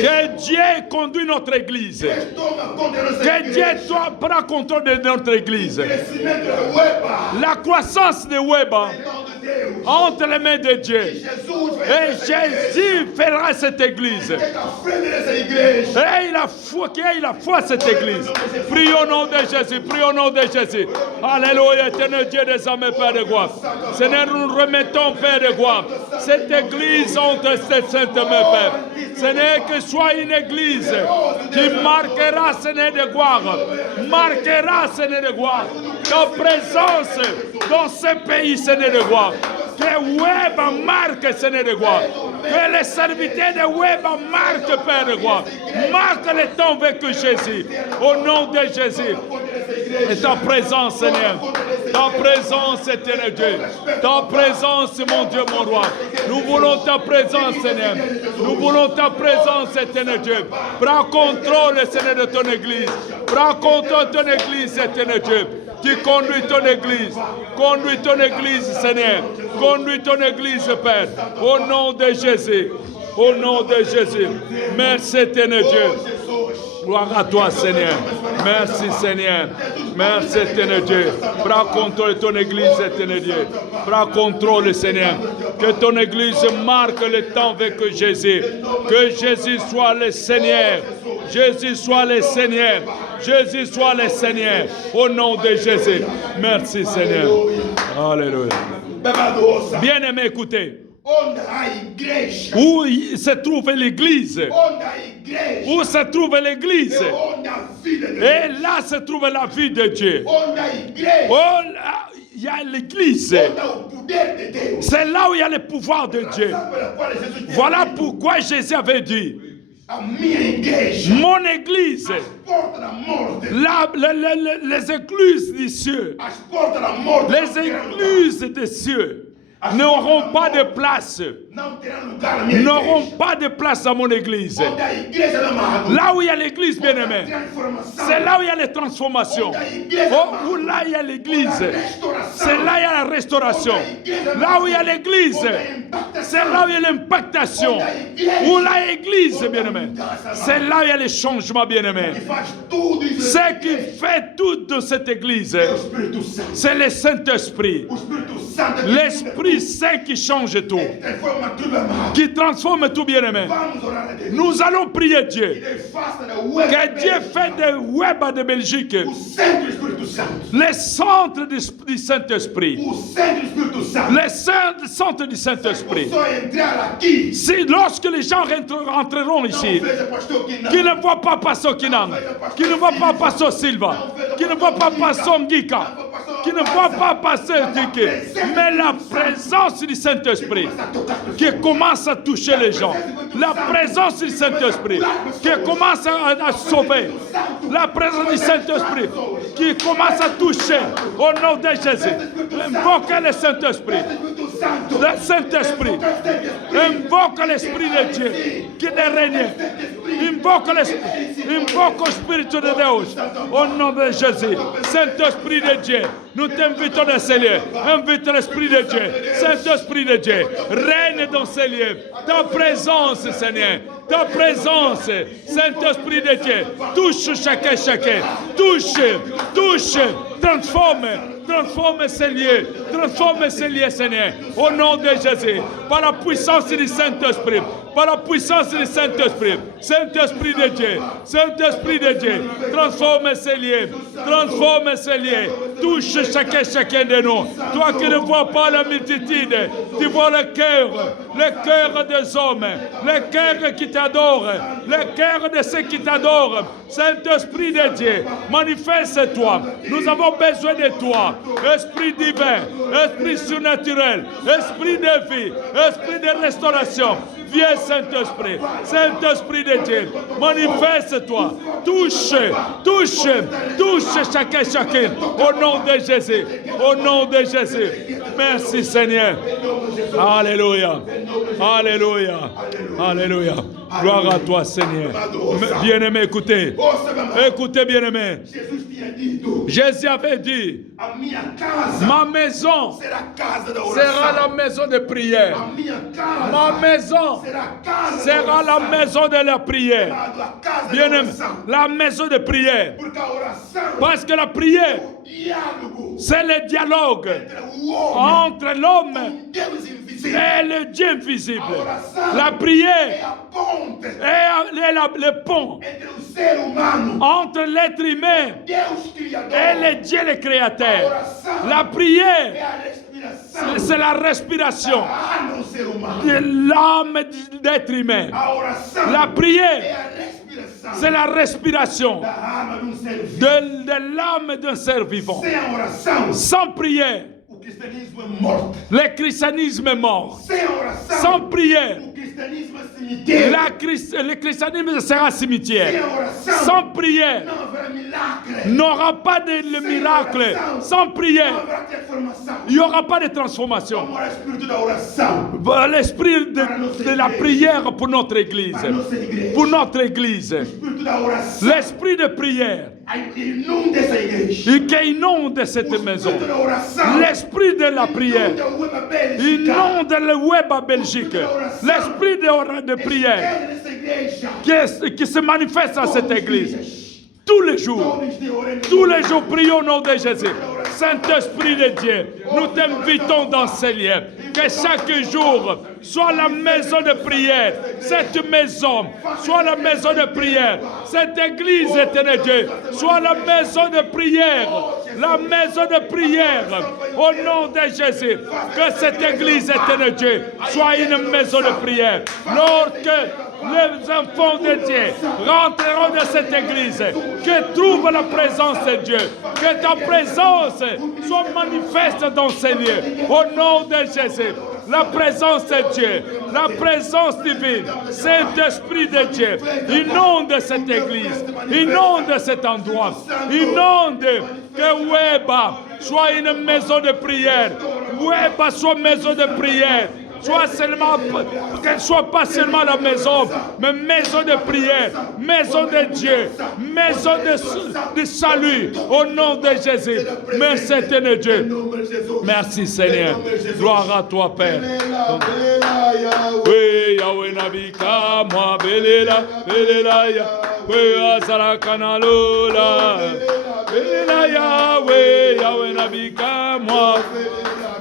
que Dieu conduit notre église. Que Dieu prend contrôle de notre église. La croissance de Weba entre les mains de Dieu. Et Jésus fera cette église. Et il a foi cette église. Prie au nom de Jésus, prie au nom de Jésus. Alléluia, éternel Dieu des armées, Père de gloire. Seigneur, nous remettons, Père de gloire, cette église entre ces saintes mains, Père. Seigneur, que soit une église qui marquera, Seigneur de gloire, marquera, Seigneur de gloire, ta présence dans ce pays, Seigneur de gloire. Que Web marque, Seigneur de gloire. Que les serviteurs de Web marquent, Père de gloire. Marque le temps avec Jésus. Au nom de Jésus. Et ta présence, Seigneur. Ta présence, éternel Dieu. Ta présence, mon Dieu, mon roi. Nous voulons ta présence, Seigneur. Nous voulons ta présence, éternel Dieu. Prends contrôle, Seigneur, de ton église. Prends contrôle de ton église, éternel Dieu. Qui conduit ton église. Conduis ton église, Seigneur. Conduis ton église, Père. Au nom de Jésus. Au nom de Jésus. Merci, éternel Dieu. Gloire à toi, Seigneur. Merci, Seigneur. Merci, éternel Dieu. Prends contrôle de ton église, éternel Dieu. Prends contrôle, Seigneur. Que ton église marque le temps avec Jésus. Que Jésus soit le Seigneur. Jésus soit le Seigneur. Jésus soit le Seigneur. Au nom de Jésus. Merci, Seigneur. Alléluia. Bien-aimé, écoutez. Où se trouve l'église? Où se trouve l'église? Et là se trouve la vie de Dieu. Oh, il y a l'église. C'est là où il y a le pouvoir de Dieu. Voilà pourquoi Jésus avait dit: mon église, les églises des cieux, les églises des cieux n'auront pas de place. N'auront pas de place à mon église. Là où il y a l'église, bien-aimé, c'est là où il y a les transformations. Où là il y a l'église, c'est là où il y a la restauration. Là où il y a l'église, c'est là où il y a l'impactation. Où là il y a l'église, bien-aimé, c'est là où il y a les changements, bien-aimé. Ce qui fait tout de cette église, c'est le Saint-Esprit. L'Esprit Saint qui change tout, qui transforme tout, bien-aimé. Nous allons prier Dieu. Que Dieu fait de Web de Belgique les centres du Saint-Esprit. Les centres du Saint-Esprit. Si lorsque les gens rentreront ici, qui ne voient pas Pastor Kinan, qui ne voient pas Pastor Silva, qui ne voient pas Pastor Ngika, qui ne voient pas Pasteur Dike, mais la présence du Saint-Esprit qui commence à toucher les gens. La présence du Saint-Esprit qui commence à sauver. La présence du Saint-Esprit qui commence à toucher au nom de Jésus. Invoquez le Saint-Esprit. Le Saint-Esprit. Invoque l'Esprit de Dieu qui est régné. Invoque l'Esprit. Invoque le Spirit de Dieu. Au nom de Jésus. Saint-Esprit de Dieu. Nous t'invitons dans ces lieux. Invite l'Esprit de Dieu. Saint-Esprit de Dieu. Règne dans ces lieux. Ta présence, Seigneur. Ta présence. Saint-Esprit de Dieu. Touche chacun. Touche. Transforme ces lieux, Seigneur. Au nom de Jésus. Par la puissance du Saint-Esprit. Par la puissance du Saint-Esprit. Saint-Esprit de Dieu. Saint-Esprit de Dieu. Transforme ces lieux. Touche chacun de nous. Toi qui ne vois pas la multitude, tu vois le cœur des hommes, le cœur qui t'adore, le cœur de ceux qui t'adorent. Saint-Esprit de Dieu, manifeste-toi. Nous avons besoin de toi. Esprit divin, esprit surnaturel, esprit de vie, esprit de restauration. Viens, Saint-Esprit. Saint-Esprit de Dieu, manifeste-toi. Touche chacun. Au nom de Jésus. Au nom de Jésus. Merci, Seigneur. Alléluia. Gloire à toi, Seigneur. Bien-aimé, écoutez. Écoutez, bien-aimé. Jésus avait dit: ma maison sera la maison de prière. Ma maison sera la maison de la prière. Bien-aimé, la maison de prière. Parce que la prière C'est le dialogue entre l'homme et le Dieu invisible. La prière est le pont entre l'être humain et le Dieu le créateur. La prière, c'est la respiration de l'âme d'être humain. La prière, c'est la respiration de l'âme d'un ser vivant. Sans prière, le christianisme est mort. Sans prière, le christianisme sera cimetière. Sans prière, n'aura pas de miracle. Sans prière, il n'y aura pas de transformation. L'esprit de la prière pour notre église. Pour notre église. L'esprit de prière qui inonde cette maison. L'esprit de la prière inonde le web à Belgique. L'esprit de prière qui se manifeste à cette église. Tous les jours, prions au nom de Jésus. Saint-Esprit de Dieu, nous t'invitons dans ces lieux. Que chaque jour soit la maison de prière. Cette maison soit la maison de prière. Cette église, éternel Dieu, soit la maison de prière. La maison de prière au nom de Jésus. Que cette église, éternel Dieu, soit une maison de prière. Lorsque les enfants de Dieu rentreront dans cette église, que trouve la présence de Dieu, que ta présence soit manifeste dans ces lieux, au nom de Jésus. La présence de Dieu, la présence divine, Saint-Esprit de Dieu, inonde cette église, inonde cet endroit, inonde que Weba soit une maison de prière, Weba soit maison de prière. Qu'elle soit pas seulement la maison, mais maison de prière, maison de Dieu, maison de salut, au nom de Jésus. Merci, éternel Dieu. Merci, Seigneur. Gloire à toi, Père. Oui, Yahweh Nabika, moi, Belela, oui, Azara Kanalola, Belela, Yahweh Nabika, moi.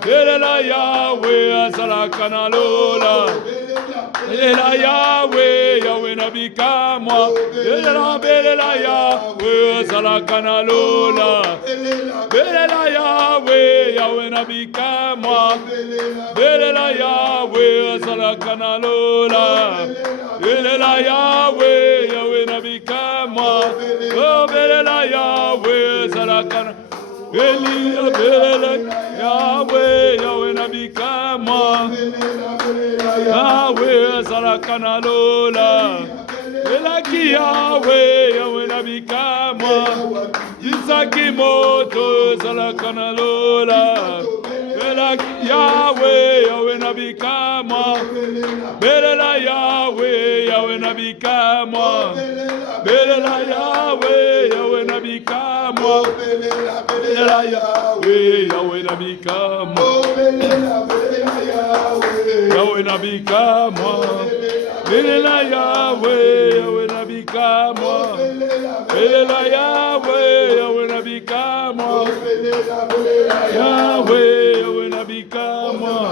Belela Yahweh Azala Kanalola. Belela Yahweh Nabika moi. Belela Yahweh Azala Kanalola. Belela Yahweh Nabika moi. Belela Yahweh Azala Kanalola. Belela Yahweh Nabika moi. Belela Yahweh Azala Kanalola. Elia Bela Yahweh Nabika moi Yahweh Zalakana Lola Elaki Yahweh Nabika moi Isaki Moto Zalakana Lola Elaki Yahweh Nabika moi Bela Yahweh Nabika moi Bela Yahweh Nabika moi Belela Yahweh Nabika moi Yahweh Nabika moi Belela Yahweh Nabika moi Belela Yahweh Nabika moi Yahweh Nabika moi.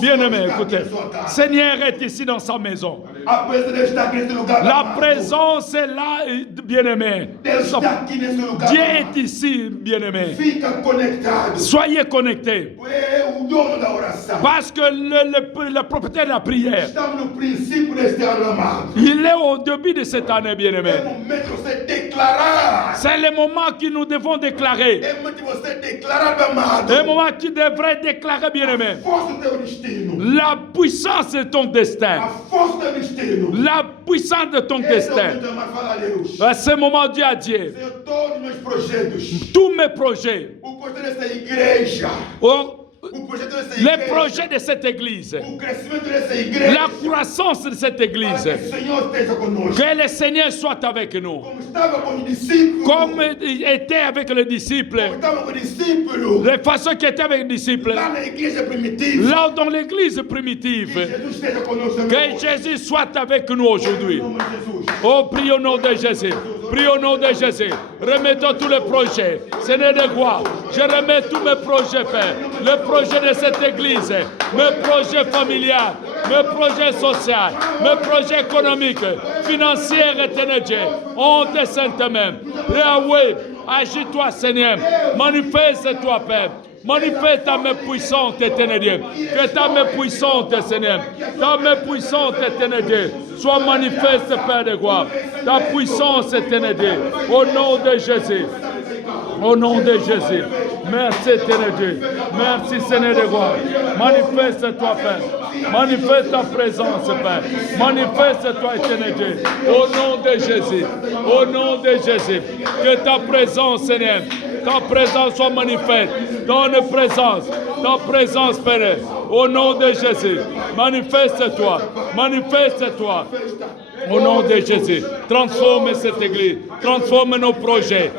Bien-aimé, écoutez, Seigneur est ici dans sa maison. La présence est là, bien-aimé. Dieu est ici, bien-aimé. Soyez connectés. Parce que le propriétaire de la prière, il est au début de cette année, bien-aimé. C'est le moment que nous devons déclarer. Le moment que tu devrais déclarer, bien-aimé. La puissance de ton destin. La puissance de ton destin. À ce moment, Dieu a dit, tous mes projets, les projets de cette église, la croissance de cette église, que le Seigneur soit avec nous, comme il était avec les disciples, de façon qu'il était avec les disciples, là dans l'église primitive, que Jésus soit avec nous aujourd'hui. Oh, prie au nom de Jésus. Prie au nom de Jésus. Remettons tous les projets. Seigneur de gloire, je remets tous mes projets, Père. Le projet de cette église, mes projets familiaux, mes projets sociaux, mes projets économiques, financiers, éternel Dieu. On te sainte même. Yahweh, agis-toi, Seigneur. Manifeste-toi, Père. Manifeste ta main puissante, éternel Dieu. Que ta main puissante, Seigneur. Ta main puissante, éternel Dieu. Sois manifeste, Père de gloire. Ta puissance, éternel Dieu. Au nom de Jésus. Au nom de Jésus. Merci, éternel Dieu. Merci, Seigneur de gloire. Manifeste-toi, Père. Manifeste ta présence, Père. Manifeste-toi, éternel Dieu. Au nom de Jésus. Au nom de Jésus. Que ta présence, Seigneur, ta présence soit manifeste. Ton présence, ta présence, Père. Au nom de Jésus. Manifeste-toi. Manifeste-toi. Au nom de Jésus, transforme cette église, transforme nos projets,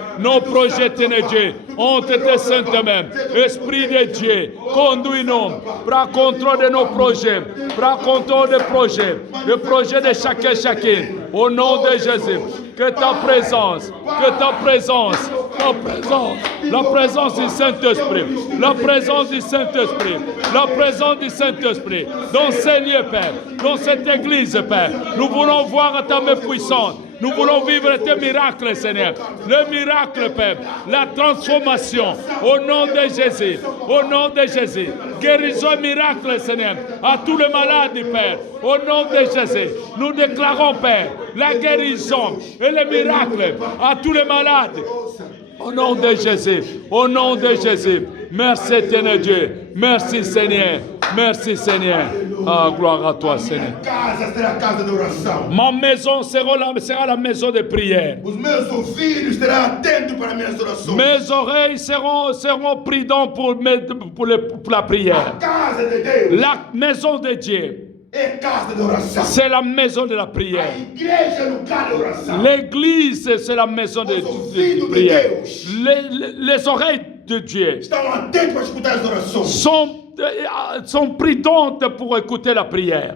éternel Dieu. On te sainte même. Esprit de Dieu, conduis-nous, prends contrôle de nos projets, prends contrôle des projets, le projet de chacun. Au nom de Jésus, que ta présence, la présence du Saint-Esprit, la présence du Saint-Esprit, la présence du Saint-Esprit, dans ces lieux, Père, dans cette église, Père, nous voulons voir ta main puissante. Nous voulons vivre tes miracles, Seigneur. Le miracle, Père. La transformation. Au nom de Jésus. Au nom de Jésus. Guérison et miracle, Seigneur. À tous les malades, Père. Au nom de Jésus. Nous déclarons, Père, la guérison et les miracles à tous les malades. Au nom de Jésus. Au nom de Jésus. Merci, éternel Dieu. Merci, Seigneur. Merci, Seigneur. Ah, gloire à toi, Seigneur. Ma maison sera la maison de prière. Mes oreilles seront prudentes pour la prière. La maison de Dieu, c'est la maison de la prière. L'église, c'est la maison de prière. Les oreilles de Dieu sont prudentes pour écouter la prière.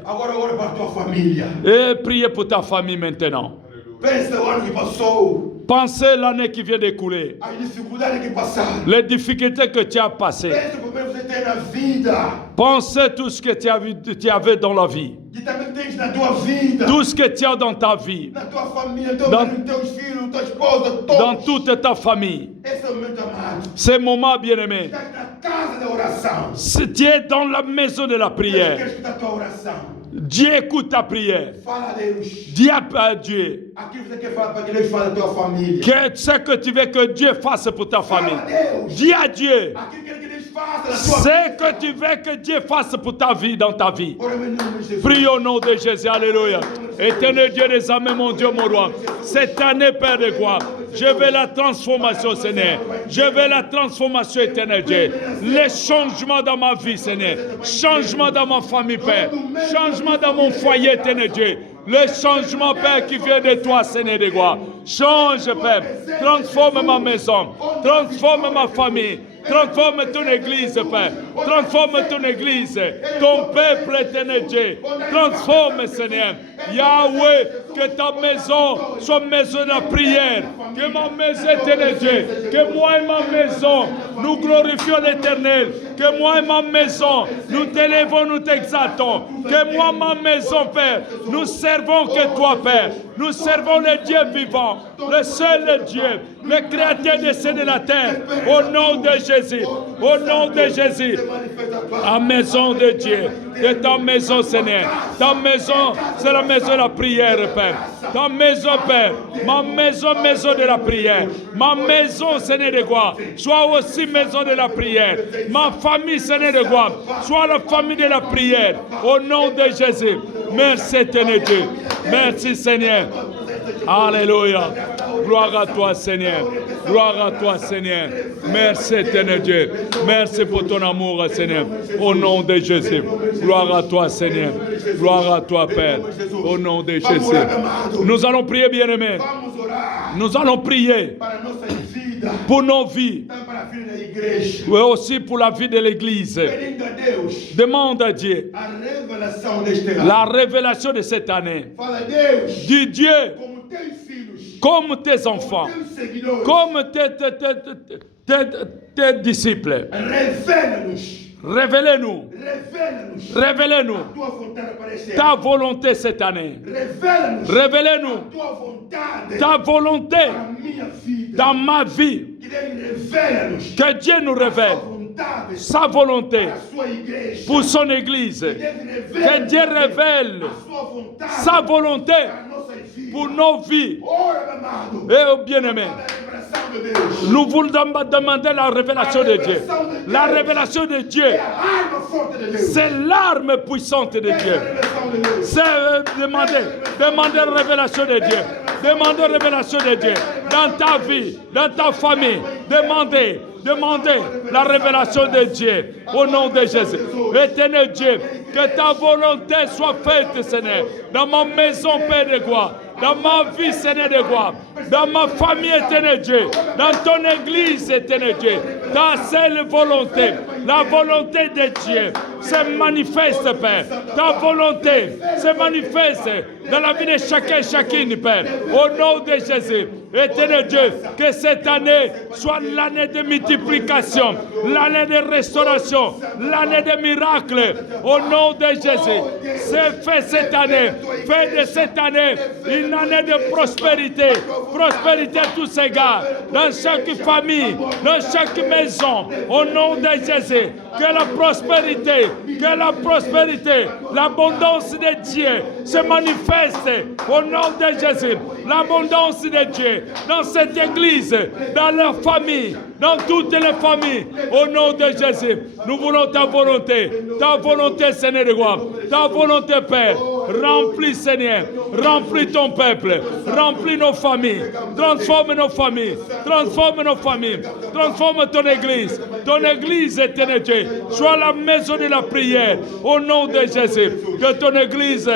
Et priez pour ta famille maintenant. Pensez l'année qui vient d'écouler. Les difficultés que tu as passées. Pensez tout ce que tu avais dans la vie. Tout ce que tu as dans ta vie. Dans toute ta famille. Ce moment, bien-aimé. Si tu es dans la maison de la prière, Dieu écoute ta prière. Dis à Dieu que ce que tu veux que Dieu fasse pour ta famille. Dis à Dieu ce que tu veux que Dieu fasse pour ta vie, dans ta vie. Prie au nom de Jésus. Alléluia. Éternel Dieu des armées, mon Dieu, mon roi. Cette année, Père de gloire, je veux la transformation, Seigneur. Je veux la transformation, éternel Dieu. Les changements dans ma vie, Seigneur. Changement dans ma famille, Père. Changement dans mon foyer, éternel Dieu. Le changement, Père, qui vient de toi, Seigneur de gloire. Change, Père. Transforme ma maison. Transforme ma famille. Transforme ton église, Père. Transforme ton église. Ton peuple, éternel Dieu. Transforme, Seigneur. Yahweh, que ta maison soit maison de la prière. Que ma maison, éternel Dieu. Que moi et ma maison, nous glorifions l'éternel. Que moi et ma maison, nous t'élèvons, nous t'exaltons. Que moi, ma maison, Père, nous servons que toi, Père. Nous servons le Dieu vivant, le seul Dieu, le créateur des cieux et de la terre. Au nom de Jésus, au nom de Jésus, la maison de Dieu, de ta maison, Seigneur. Ta maison, c'est la maison de la prière, Père. Ta maison, Père, ma maison, maison de la prière. Ma maison, Seigneur de gloire, soit aussi maison de la prière. Ma famille, Seigneur de gloire, soit la famille de la prière. Au nom de Jésus. Merci, éternel Dieu. Merci, Seigneur. Alléluia. Gloire à toi, Seigneur. Gloire à toi, Seigneur. Merci, éternel Dieu. Merci pour ton amour, Seigneur. Au nom de Jésus. Gloire à toi, Seigneur. Gloire à toi, Père. Au nom de Jésus. Nous allons prier, bien-aimés. Nous allons prier pour nos vies. Mais aussi pour la vie de l'Église. Demande à Dieu la révélation de cette année. Dis Dieu, comme tes enfants, como teus seguidores. comme tes disciples. Revela-nos. Révélez-nous, Revela-nos. révélez-nous A tua vontade para esse ta ano. volonté cette année. Revela-nos. Révélez-nous A tua vontade ta volonté para a minha vida. dans ma vie. Que Deus revela-nos. Que Dieu nous révèle A vontade sa volonté para a sua igreja. pour son Église. Que Dieu révèle a sua vontade sa volonté para nossas vidas. pour nos vies. Ora, meu amado. Et au bien-aimé, A revelação de Deus. nous voulons demander la révélation de Dieu. La révélation de Dieu, É a arma forte de Deus. c'est l'arme puissante de É a Dieu. revelação de Deus. C'est demander la révélation de Dieu. Demandez la révélation de Dieu dans ta vie, dans ta famille. Demandez la révélation de Dieu au nom de Jésus. Éternel Dieu, que ta volonté soit faite, Seigneur, dans ma maison, Père de gloire, dans ma vie, Seigneur de gloire, dans ma famille, Éternel Dieu, dans ton Église, Éternel Dieu, ta seule volonté, la volonté de Dieu se manifeste, Père. Ta volonté se manifeste dans la vie de chacun et chacune, Père. Au nom de Jésus, Éternel Dieu, que cette année soit l'année de multiplication, l'année de restauration, l'année de miracles. Au nom de Jésus, c'est fait cette année. Fais de cette année une année de prospérité. Prospérité à tous égards, dans chaque famille, dans chaque maison. Au nom de Jésus, que la prospérité, l'abondance de Dieu se manifeste au nom de Jésus. L'abondance de Dieu dans cette église, dans leur famille, dans toutes les familles. Au nom de Jésus, nous voulons ta volonté, Seigneur de gloire, ta volonté, Père. Remplis, Seigneur, remplis ton peuple, remplis nos familles, transforme nos familles, transforme ton église, éternel Dieu. Sois la maison de la prière, au nom de Jésus. Que ton église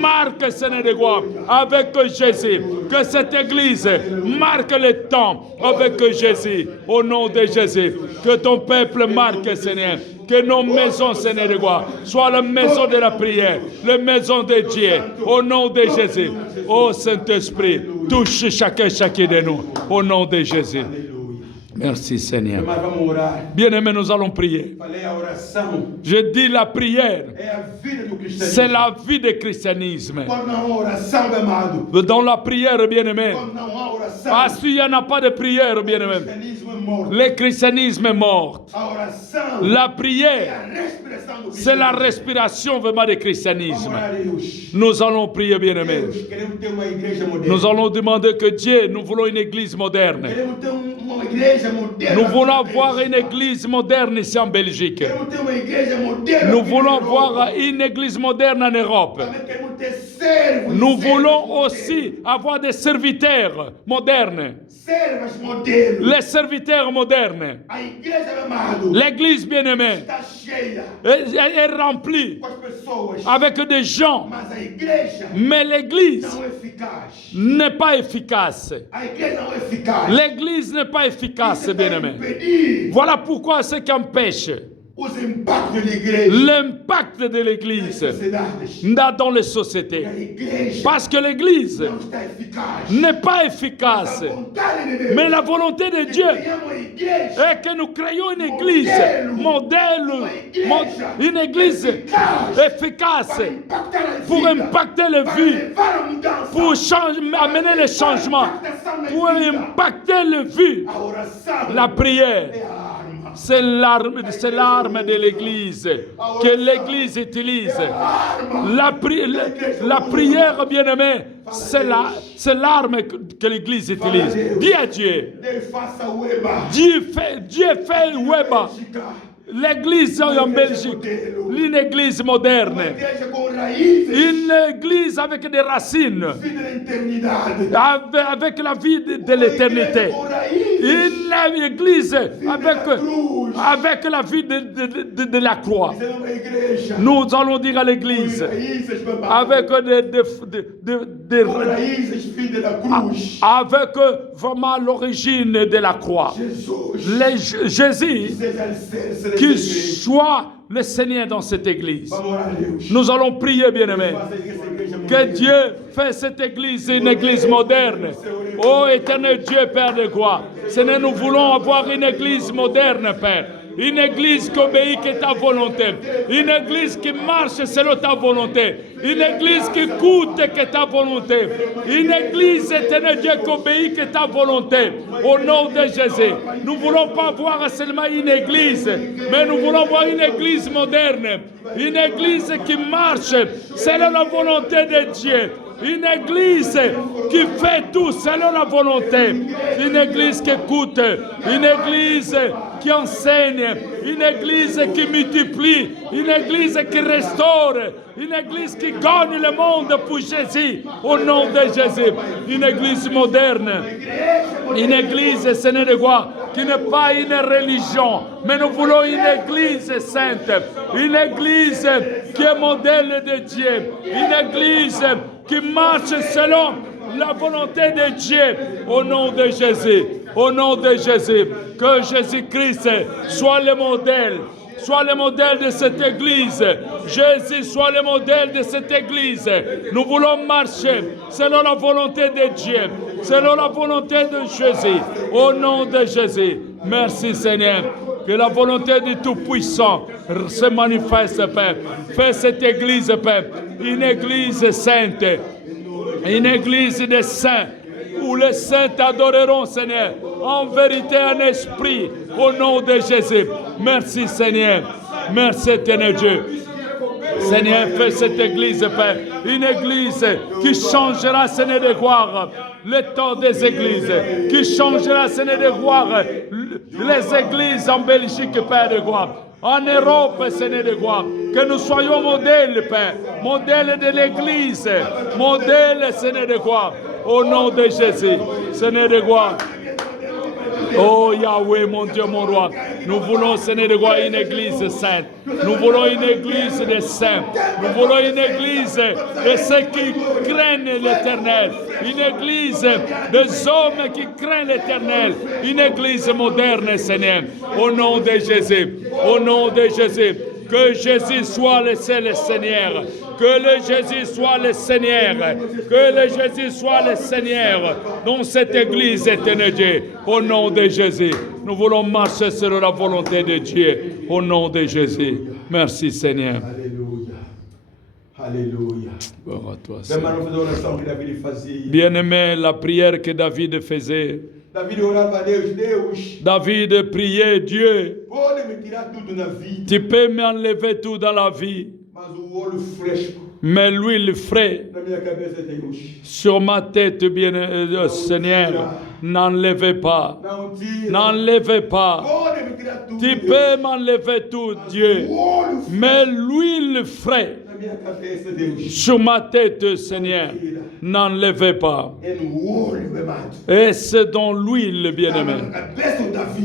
marque, Seigneur de gloire, avec Jésus. Que cette église marque le temps avec Jésus, au nom de Jésus. Que ton peuple marque, Seigneur. Que nos maisons, Seigneur de gloire, soient la maison de la prière, la maison de Dieu, au nom de Jésus. Ô Saint-Esprit, touche chacun de nous, au nom de Jésus. Merci Seigneur. Mas vamos orar. Bien-aimés, nous allons prier. Falei a oração Je dis la prière, é a vida do cristianismo. c'est la vie du christianisme. Quando não há oração, meu amado. Dans la prière, bien-aimés, Quando não há oração, parce qu'il n'y en a pas de prière, o bien-aimés, cristianismo é morto. le christianisme est mort. A oração La é prière, a respiração do c'est la cristianismo. respiration vraiment du Vamos christianisme. orar a Deus. Nous allons prier, bien-aimés. Deus, queremos ter uma igreja moderna. Nous allons demander que Dieu, nous voulons une église moderne. Queremos ter uma igreja moderna. Nous voulons avoir une église moderne ici en Belgique. Queremos ter uma igreja moderna. Nous aqui voulons na avoir Europa. une église moderne en Europe. Também queremos ter servos. Nous servos voulons modernos. aussi avoir des serviteurs modernes. Servas modernos. Les serviteurs modernes. A igreja, meu amado, L'église bien-aimée está cheia est remplie com as pessoas. avec des gens. Mas a igreja Mais l'église não é eficaz. n'est pas efficace. A igreja não é eficaz. L'église n'est pas efficace, Isso vai bien-aimé. impedir Voilà pourquoi ce qui empêche os impactos da igreja l'impact de nas l'église sociedades. dans les A sociétés. igreja Parce que l'église não está eficaz. n'est pas efficace. A vontade de Deus Mais la volonté de é Dieu que tenhamos uma igreja est que nous créions une église modèle, une église efficace para impactar a pour vida, impacter les para vies, levar a mudança, pour amener les changements, pour impacter les vies. a oração La prière, é a arma. c'est l'arme de l'église que l'église utilise. La prière, bien-aimé, c'est l'arme que l'église utilise. Dis à Dieu. Deus faça o EBA. Dieu fait Weba, l'église en Belgique, une église moderne, Uma igreja com raízes, une église avec des racines, vida na eternidade. avec la vie de l'éternité, Com raízes, une église avec la vie de la croix. dizendo uma igreja Nous allons dire à com l'église, raízes, meu amado. avec Com raízes, vida da cruz. avec vraiment l'origine de la croix. Jesus, Jésus, seja alicerce qui dessa igreja. soit le Seigneur dans cette église. Vamos orar a Deus. Nous allons prier, bien-aimés. Faça essa igreja Que Dieu fait cette église une église moderne. Oh éternel Dieu, Père de gloire. Seigneur, nous voulons avoir une église moderne, Père. Une église qui obéit à ta volonté. Une église qui marche selon ta volonté. Une église qui écoute que ta volonté. Une église, éternel Dieu, qui obéit à ta volonté. Au nom de Jésus. Nous ne voulons pas voir seulement une église, mais nous voulons voir une église moderne. Une église qui marche selon la volonté de Dieu. Une église qui fait tout selon la volonté. Une église qui écoute. Une église qui enseigne. Une église qui multiplie. Une église qui restaure. Une église qui gagne le monde pour Jésus. Au nom de Jésus. Une église moderne. Une église, Seigneur de gloire, qui n'est pas une religion. Mais nous voulons une église sainte. Une église qui est modèle de Dieu. Une église qui marche selon la volonté de Dieu, au nom de Jésus, au nom de Jésus, que Jésus-Christ soit le modèle de cette église. Jésus soit le modèle de cette église. Nous voulons marcher selon la volonté de Dieu, selon la volonté de Jésus, au nom de Jésus. Merci Seigneur. Que la volonté du Tout-Puissant se manifeste, Père. Fais cette église, Père, une église sainte, une église des saints, où les saints t'adoreront, Seigneur, en vérité et en esprit, au nom de Jésus. Merci, Seigneur. Merci, éternel Dieu. Seigneur, fais cette église, Père, une église qui changera, Seigneur de gloire, le temps des églises, qui changera, Seigneur de gloire, les églises en Belgique, Père de gloire, en Europe, Seigneur de gloire, que nous soyons modèles, Père, modèles de l'église, modèles, Seigneur de gloire, au nom de Jésus, Seigneur de gloire. Oh Yahweh, mon Dieu, mon roi, nous voulons, Seigneur de gloire, une église sainte. Nous voulons une église des saints. Nous voulons une église de ceux qui craignent l'Éternel. Une église des hommes qui craignent l'Éternel. Une église moderne, Seigneur. Au nom de Jésus. Au nom de Jésus. Que Jésus soit le seul Seigneur. Que le Jésus soit le Seigneur. Que le Jésus soit le Seigneur dans cette église, éternel Dieu. Au nom de Jésus. Nous voulons marcher sur la volonté de Dieu. Au nom de Jésus. Merci Seigneur. Alléluia. Alléluia. Gloire à toi, Seigneur. Bien-aimé, la prière que David faisait. David priait Dieu. Tu peux m'enlever tout dans la vie. Mais l'huile fraîche sur ma tête, bien Seigneur, n'enlevez pas. N'enlevez pas. Tu peux m'enlever tout, Dieu. Mais l'huile fraîche sur ma tête, Seigneur, n'enlevez pas. Et c'est dans l'huile, bien-aimé,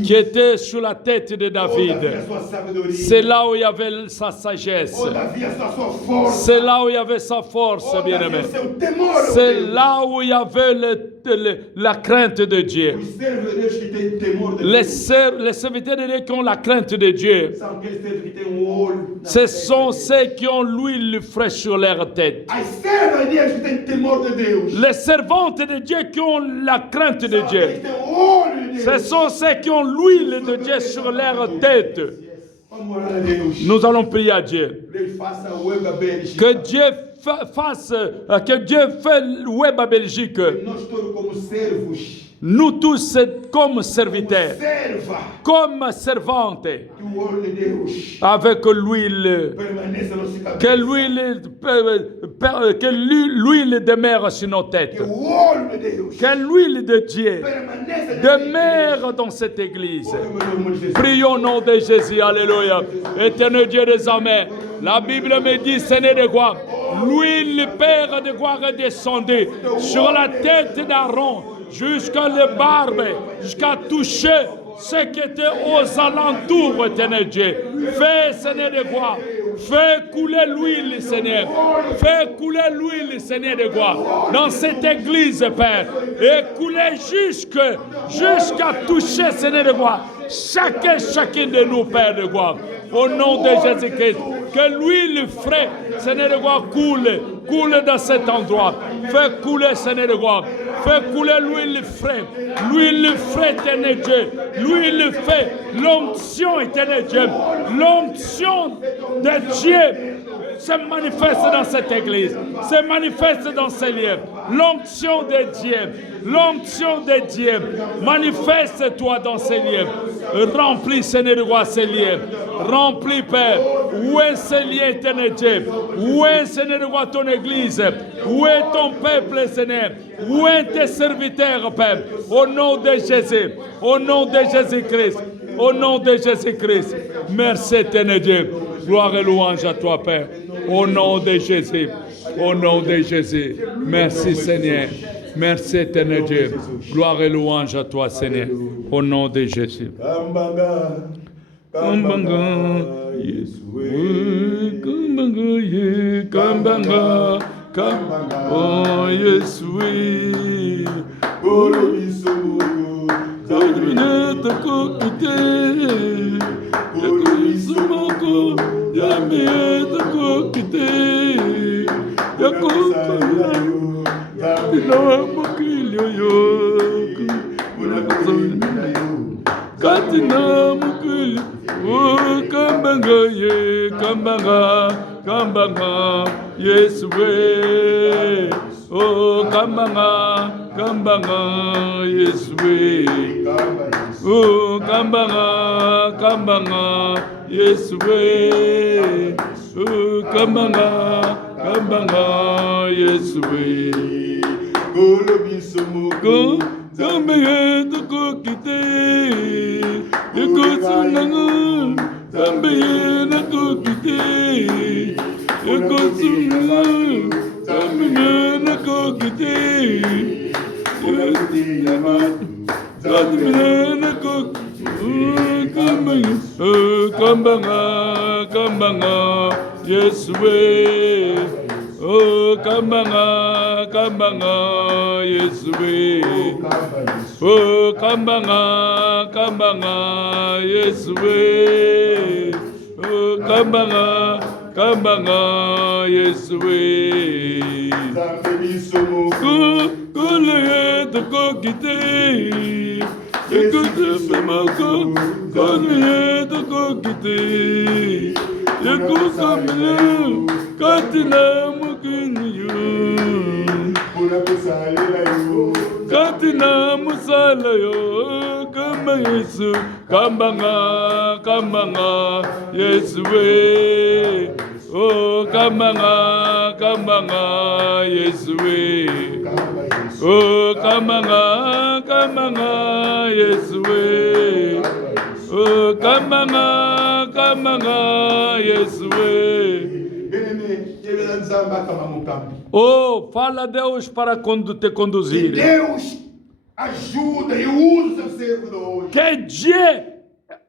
qui était sur la tête de David. C'est là où il y avait sa sagesse. C'est là où il y avait sa force, bien-aimé. C'est là où il y avait la crainte de Dieu. Les serviteurs de Dieu qui ont la crainte de Dieu, ce sont ceux qui ont l'huile fraîche sur leur tête. Les servantes de Dieu qui ont la crainte de Dieu, ce sont ceux qui ont l'huile de Dieu sur leur tête. Nous allons prier à Dieu. Que Dieu fasse, que Dieu fait Web à Belgique. Nous tous comme serviteurs, comme servantes, avec l'huile, que l'huile demeure sur nos têtes, que l'huile de Dieu demeure dans cette église. Prions au nom de Jésus, alléluia. Éternel Dieu des armées, la Bible me dit, Seigneur de gloire, l'huile Père de gloire est descendue sur la tête d'Aaron, jusqu'à la barbe, jusqu'à toucher ce qui était aux alentours, éternel Dieu. Fais, Seigneur de gloire, fais couler l'huile, Seigneur. Fais couler l'huile, Seigneur de gloire, dans cette église, Père. Et couler jusqu'à toucher, Seigneur de gloire, chacun de nous, Père de gloire. Au nom de Jésus-Christ, Que l'huile frais, Seigneur de gloire, coule dans cet endroit. Fais couler, Seigneur de gloire. Fais couler l'huile frais. L'huile frais, éternel Dieu. L'huile frais. L'onction, éternel Dieu. L'onction de Dieu se manifeste dans cette église, se manifeste dans ces lieux. L'onction de Dieu, l'onction de Dieu, manifeste-toi dans ces lieux. Remplis, Seigneur de gloire, ces lieux. Remplis, Père. Où est ce lieu, éternel Dieu? Où est, Seigneur de gloire, ton église? Où est ton peuple, Seigneur? Où est tes serviteurs, Père? Au nom de Jésus, au nom de Jésus-Christ, au nom de Jésus-Christ. Merci, éternel Dieu. Gloire et louange à toi, Père. Au nom de Jésus. Au nom de Jésus. Merci, Seigneur. Merci, éternel Dieu. Gloire et louange à toi, Seigneur. Au nom de Jésus. Kambanga, Yesue, Kambanga, ye, Kambanga, Kambanga, oh Yesue, oh Yesue, Zadmine te kokite, Yakusumoko, Yamie te kokite, Yakukaya, Yakuya mokilio yoku, Katina mokilio. Oh, Kambanga, ye, Kambanga, Kambanga, Yesue. Oh, Kambanga, Kambanga, Yesue. Oh, Kambanga, Kambanga, Yesue. Oh, Kambanga, Kambanga, Yesue. Go, Kambanga, to go kite. Ekosunanga, Zambe na kokite. Ekosunanga, Zambe na kokite. Zambe na kokite. Kambanga, Kambanga, Yesue. Oh, Kambanga, Kambanga, Yesue. Oh, Kambanga, Kambanga, Yesue. Oh, Kambanga, Kambanga, Yesue. Kole to kokite. Écoute ma kole to kokite. Écoute comme katina mukiniyo. Katina musala yo, kamba Yesu, kambanga, kambanga, Yesue. Oh, kambanga, kambanga, Yesue. Oh, kambanga, kambanga, Yesue. Oh, kambanga, kambanga, Yesue. Oh, fala a Deus para te conduzir. Que Deus ajuda e usa o seu servo hoje. Que Dieu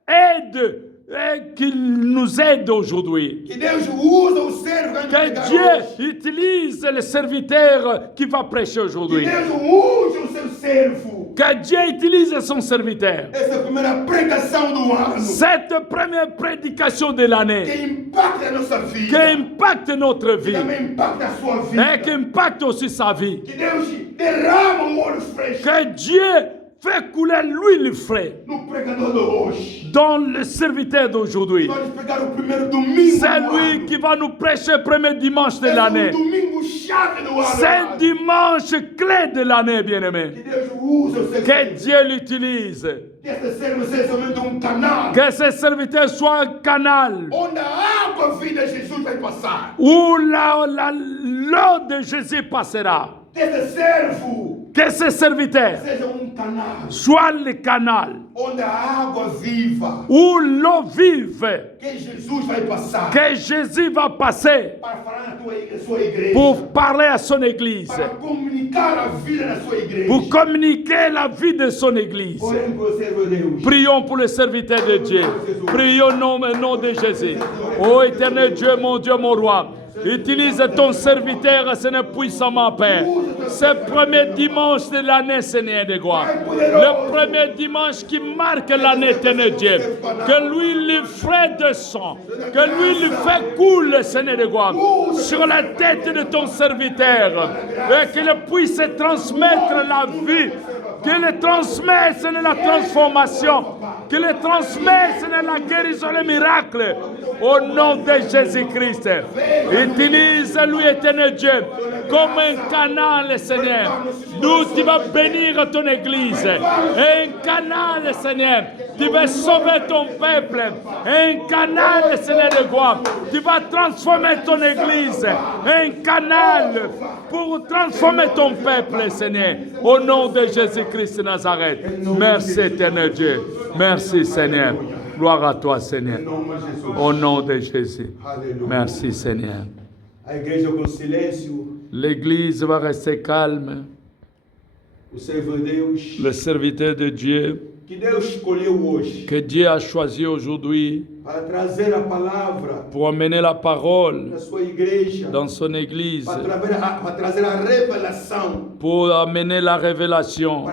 aide et qu'il nous aide aujourd'hui. Que Deus usa o servo Que Dieu utilise le serviteur qui va prêcher aujourd'hui. Que Deus use o seu servo. Que Dieu utilise son serviteur. Essa é a primeira pregação do ano. Cette première prédication de l'année. Que impacte a nossa vida. Qui impacte notre vie. Que também impacte a sua vida. Et qui impacte aussi sa vie. Que Deus derrama um óleo fresco. Que Dieu fait couler l'huile frais No pregador de hoje. dans le serviteur d'aujourd'hui. Vamos pegar o primeiro domingo. C'est lui qui va nous prêcher le premier dimanche de l'année. Domingo chave do ano. C'est dimanche clé de l'année, bien-aimé. Que Deus use o seu Que Dieu l'utilise. Que esse servo seja somente canal. Que ce serviteur soit un canal Onde a água vida de Jesus vai passar. où l'eau de Jésus passera. Que esse servo Que ce serviteur seja canal. soit le canal Onde a água viva. où l'eau vive Que Jesus vai passar. que Jésus va passer Para falar na sua igreja. pour parler à son église, Para comunicar a vida na sua igreja. pour communiquer la vie de son église. Oremos pelo servo de Deus. Prions pour le serviteur de Dieu. Prions au nom de Jésus. Ô éternel Dieu, mon Dieu, mon roi. Utilise ton serviteur, Seigneur, puissamment, Père. Ce premier dimanche de l'année, Seigneur de gloire. Le premier dimanche qui marque l'année, Seigneur Dieu. Que lui, le frais de sang, que lui, le fait couler, Seigneur de gloire, sur la tête de ton serviteur. Et qu'il puisse transmettre la vie. Qu'il transmette, Seigneur, la transformation. Qu'il transmette, Seigneur, la guérison, le miracle. Au nom de Jésus-Christ. Utilise-lui, éternel Dieu, comme un canal, Seigneur. D'où tu vas bénir ton église. Un canal, Seigneur. Tu vas sauver ton peuple. Un canal, Seigneur de gloire. Tu vas transformer ton église. Un canal pour transformer ton peuple, Seigneur. Au nom de Jésus-Christ de Nazareth. Merci, éternel Dieu. Merci, Seigneur. Gloire à toi, Seigneur. Au nom de Jésus. Merci, Seigneur. L'église va rester calme. Le serviteur de Dieu que Dieu a choisi aujourd'hui pour amener la parole dans son église, pour amener la révélation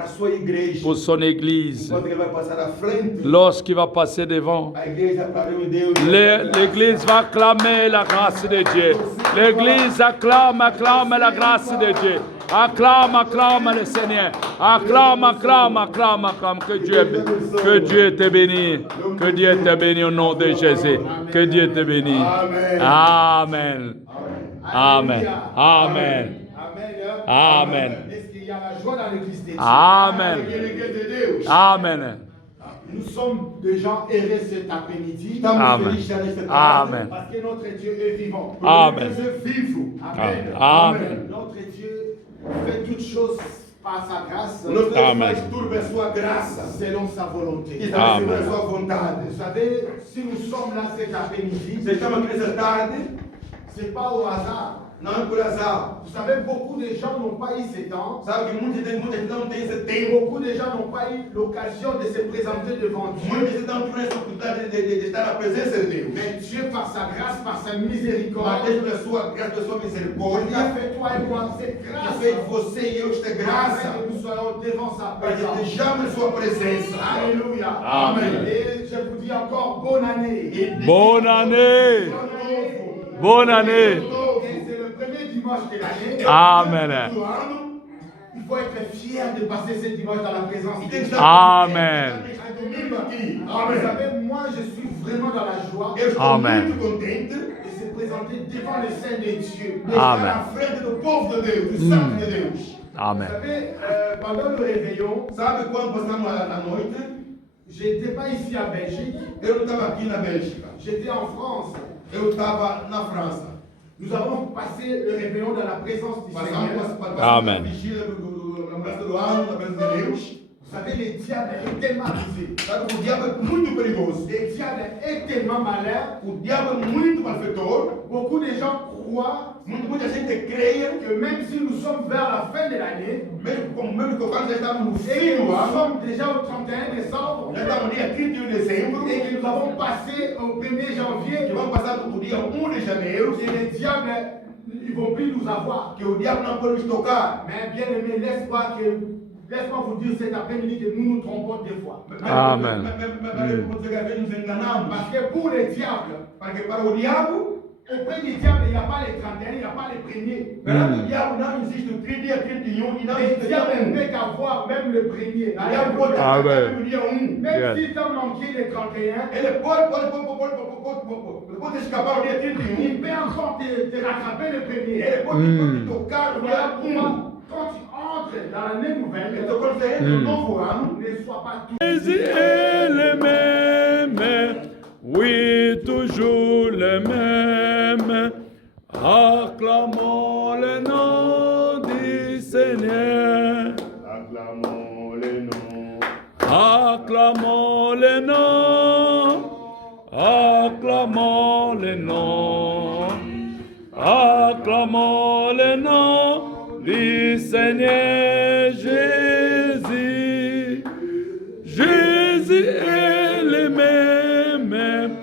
pour son église. Lorsqu'il va passer devant, l'église va acclamer la grâce de Dieu. L'église acclame la grâce de Dieu. Acclame le Seigneur. Acclame. Que Dieu te bénisse. Que Dieu te bénisse au nom de Jésus. Que Dieu te bénisse. Amen. Amen. Amen. Amen. Est-ce qu'il y a la joie dans l'église des dieux? Amen. Amen. Nous sommes des gens errés cet après-midi. Amen. Amen. Parce que notre Dieu est vivant. Amen. Amen. Amen. Notre Dieu fait toutes choses par sa grâce. Amen. Selon sa volonté. Amen. Vous savez, si nous sommes là cet après-midi, c'est pas au hasard. Vous savez, beaucoup de gens n'ont pas eu ces temps. Beaucoup de gens n'ont pas eu l'occasion de se présenter devant Dieu. Mais Dieu, par sa grâce, par sa miséricorde, il a fait toi et moi cette grâce. Que nous soyons devant sa présence. Alléluia. Amen. Et je vous dis encore bonne année. Bonne année. Bonne année. C'est le premier dimanche de l'année. Amen. Il faut être fier de passer ce dimanche dans la présence de Dieu. Amen. Vous savez, moi je suis vraiment dans la joie. Amen. De se présenter devant le Saint de Dieu. Amen. Amen. Vous savez, pendant le réveillon, je n'étais pas ici à Belgique. J'étais en France. Nous avons passé le réveillon dans la présence du Seigneur. Amen. Vous savez, le diable est tellement rusé. Le diable est tellement malin. Beaucoup de gens croient que même si nous sommes vers la fin de l'année, et nous sommes déjà au 31 décembre, et que nous avons passé au 1er janvier, et le diable, ils ne vont plus nous avoir. Mais bien aimé, laisse-moi vous dire cet après-midi que nous nous trompons des fois. Amen. Parce que pour le diable, auprès du diable, il n'y a pas les 31, il n'y a pas les premiers. Le diable ne peut qu'avoir même le premier. Amen. Même si tu as manqué les 31, il peut encore te rattraper le premier. Quand tu entres dans l'année nouvelle, ne sois pas tout. Jésus est le même, oui, toujours le même. Acclamons le nom du Seigneur. Acclamons le nom. Acclamons le nom. Acclamons le nom. Acclamons le nom du Seigneur Jésus. Jésus est le même,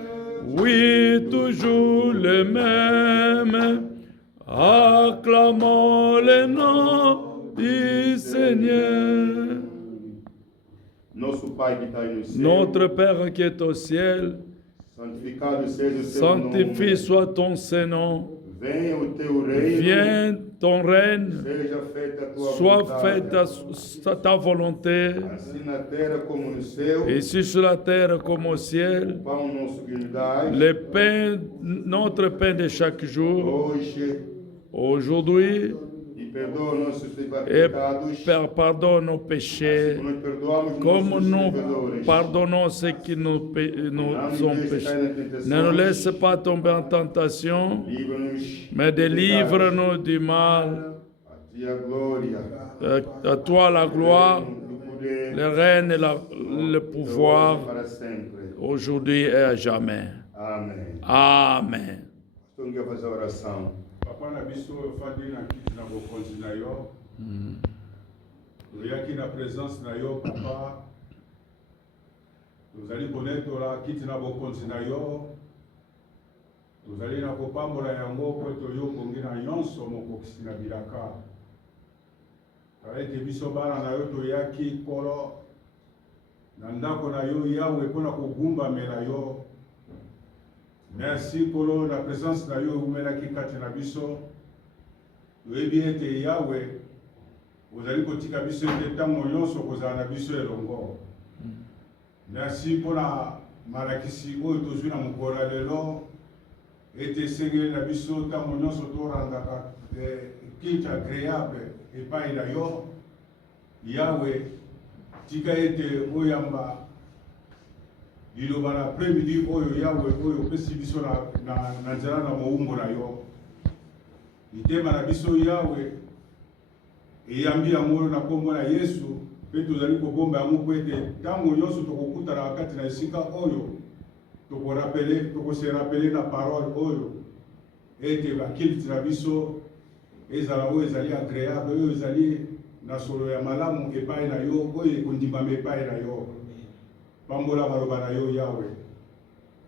oui, toujours le même. Acclamons le nom du Seigneur. Nosso Pai que está no céu, Notre Père qui est au ciel, santificado seja o seu sanctifié nome. soit ton Saint-Nom. Venha o teu reino. Viens ton règne, Seja feita a tua soit vontade. faite ta volonté, Assim na terra como no céu. ici sur la terre comme au ciel. O pão nosso que nos dás. Le pain, notre pain de chaque jour, Hoje. aujourd'hui, E perdoa nossos et pecados. pardonne nos péchés, Nós perdoamos comme nossos nous devedores. pardonnons ceux qui nous ont péchés. Ne nous laisse pas tomber en tentation, Livra-nos. mais délivre-nous du mal. A ti a glória. À toi la gloire, Do poder. le règne et le pouvoir, Para sempre. aujourd'hui et à jamais. Amém. Amen. Pastor, quer fazer a oração. Papa na biso fadi na kiti na bokonzi na yo. Toyaki na présence na yo papa. Tozali konetora kiti na bokonzi na yo. Tozali na kopambola yango po toyokongi na nyonso mokokisi na bilaka. Tala ete biso bana na yo toyaki kolo na ndako na yo yawe mpona kogumbamela yo. Merci Kolo, la présence de Yo Umelaki Katina Biso. Toyebi ete Yahweh, ozali kotika biso ete ntango nyonso kozala na biso elongo. Merci pour la malakisi oyo tozwi na mokolo ya lelo ete esengeli na biso ntango nyonso torandaka kiti agréable epai na yo. Yahweh, tika ete oyamba liloba na après-midi oyo Yahweh oyo opesi biso na nzela na mowumbo na yo. Litema na biso Yahweh eyambi yango na kombo na Yesu mpe tozali kobomba yango po ete ntango nyonso tokokutana kati na esika oyo tokose rapele na parole oyo ete bakiliti na biso ezala oyo ezali agréable oyo ezali na solo ya malamu epai na yo oyo ekondimama epai na yo. Pambola maloba na yo Yahweh.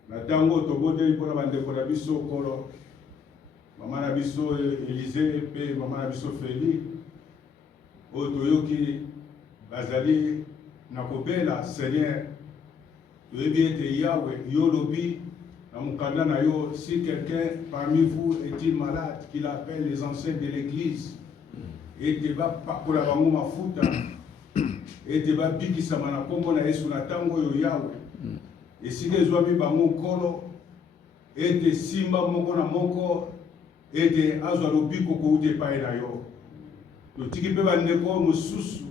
Na tango tobondeli mpona bandeko na biso kolo. Mama na biso Élisée pe mama na biso Feli. Oyo toyoki bazali na kobela Seigneur. Toyebi ete Yahweh yo lobi na mukanda na yo si quelqu'un parmi vous est-il malade qu'il appelle les anciens de l'église et te va pakola bango mafuta. Ete babikisama na kombo na Yesu na tango oyo Yahweh. Esika ezwami bango nkolo ete simba moko na moko ete azwa lobiko kouta epai na yo. Totiki mpe bandeko mosusu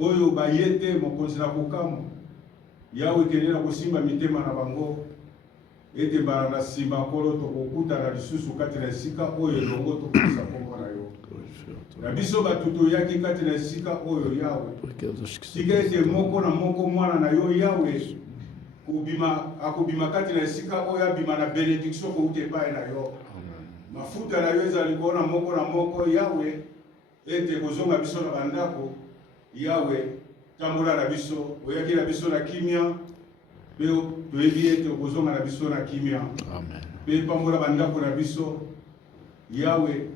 oyo baye te mokonzi na kokamwa. Yahweh kende na kosimba mitema na bango ete mbala na nsima nkolo tokokutana lisusu kati na esika oyo elongo tokokisa kombo na yo. Na biso bato toyaki kati na esika oyo Yahweh. Tika ete moko na moko mwana na yo Yahweh akobima kati na esika oyo abima na bénédiction kouta epai na yo. Mafuta na yo ezali kona moko na moko Yahweh ete kozonga biso na bandako Yahweh tambola na biso oyaki na biso na kimia pe toyebi ete kozonga na biso na kimia. Amen. Pe pambola bandako na biso Yahweh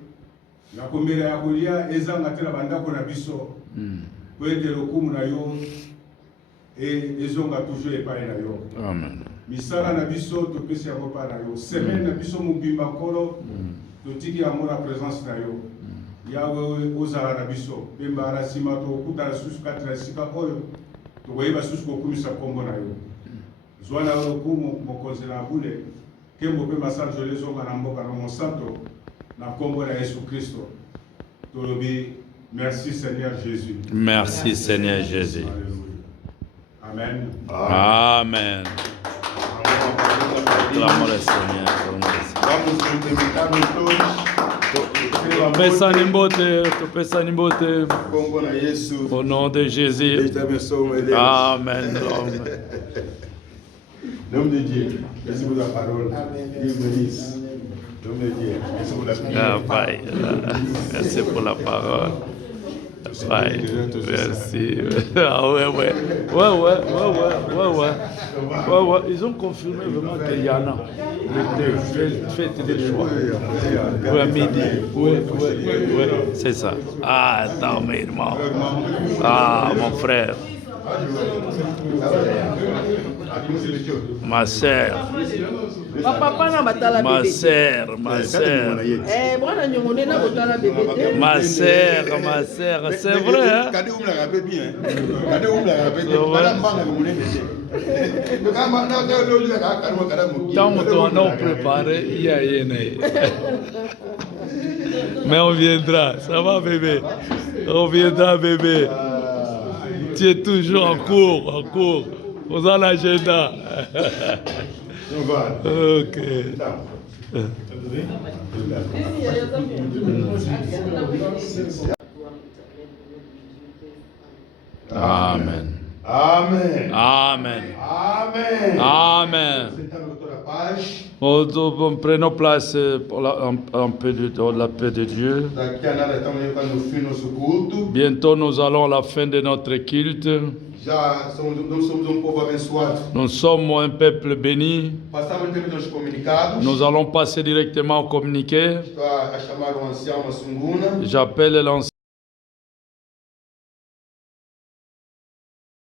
na kombela ya kolia ezanga te na bandako na biso po ete lokumu na yo ezonga toujours epai na yo. Amen. Misala na biso topesi yango pa na yo. Semaine na biso mobimba nkolo totiki yango na présence na yo. Yahweh ozala na biso mpe mbala nsima tokutana susu kati na esika oyo tokoyeba susu kokumisa kombo na yo. Zwa na yo lokumu mokonzi na bule kembo mpe masanjolo ezonga na mboka na monsanto na kombo na Yesu Kristo. Tolobi merci Seigneur Jésus. Merci Seigneur Jésus. Amen. Amen. Acclamons le Seigneur. Vamos cumprimentar todos. Tupesani mbote, tupesani mbote. Kombo na Yesu. Au nom de Jésus. Deus te abençoe, meu Deus. Amen. Nome de Dieu. Merci pour la parole. Dieu bénisse. Nome de Dieu. Merci pour la prière. Merci pour la parole. Ouais, merci. Ah ouais. Ouais. Ils ont confirmé vraiment qu'il y en a. Faites des choix. Oui, à midi. Oui. C'est ça. Ah, attends, mais irmão. Ah, mon frère. Ma sœur. Ma sœur. Ma sœur, c'est vrai, hein? Tant qu'on a préparé, il y a rien. Mais on viendra, ça va bébé? On viendra bébé. Tu es toujours en cours. Vous avez l'agenda. Ok. Amen. Prenons place pour un peu de la paix de Dieu. Bientôt nous allons à la fin de notre culte. Nous sommes un peuple béni. Nous allons passer directement au communiqué. J'appelle l'ancien.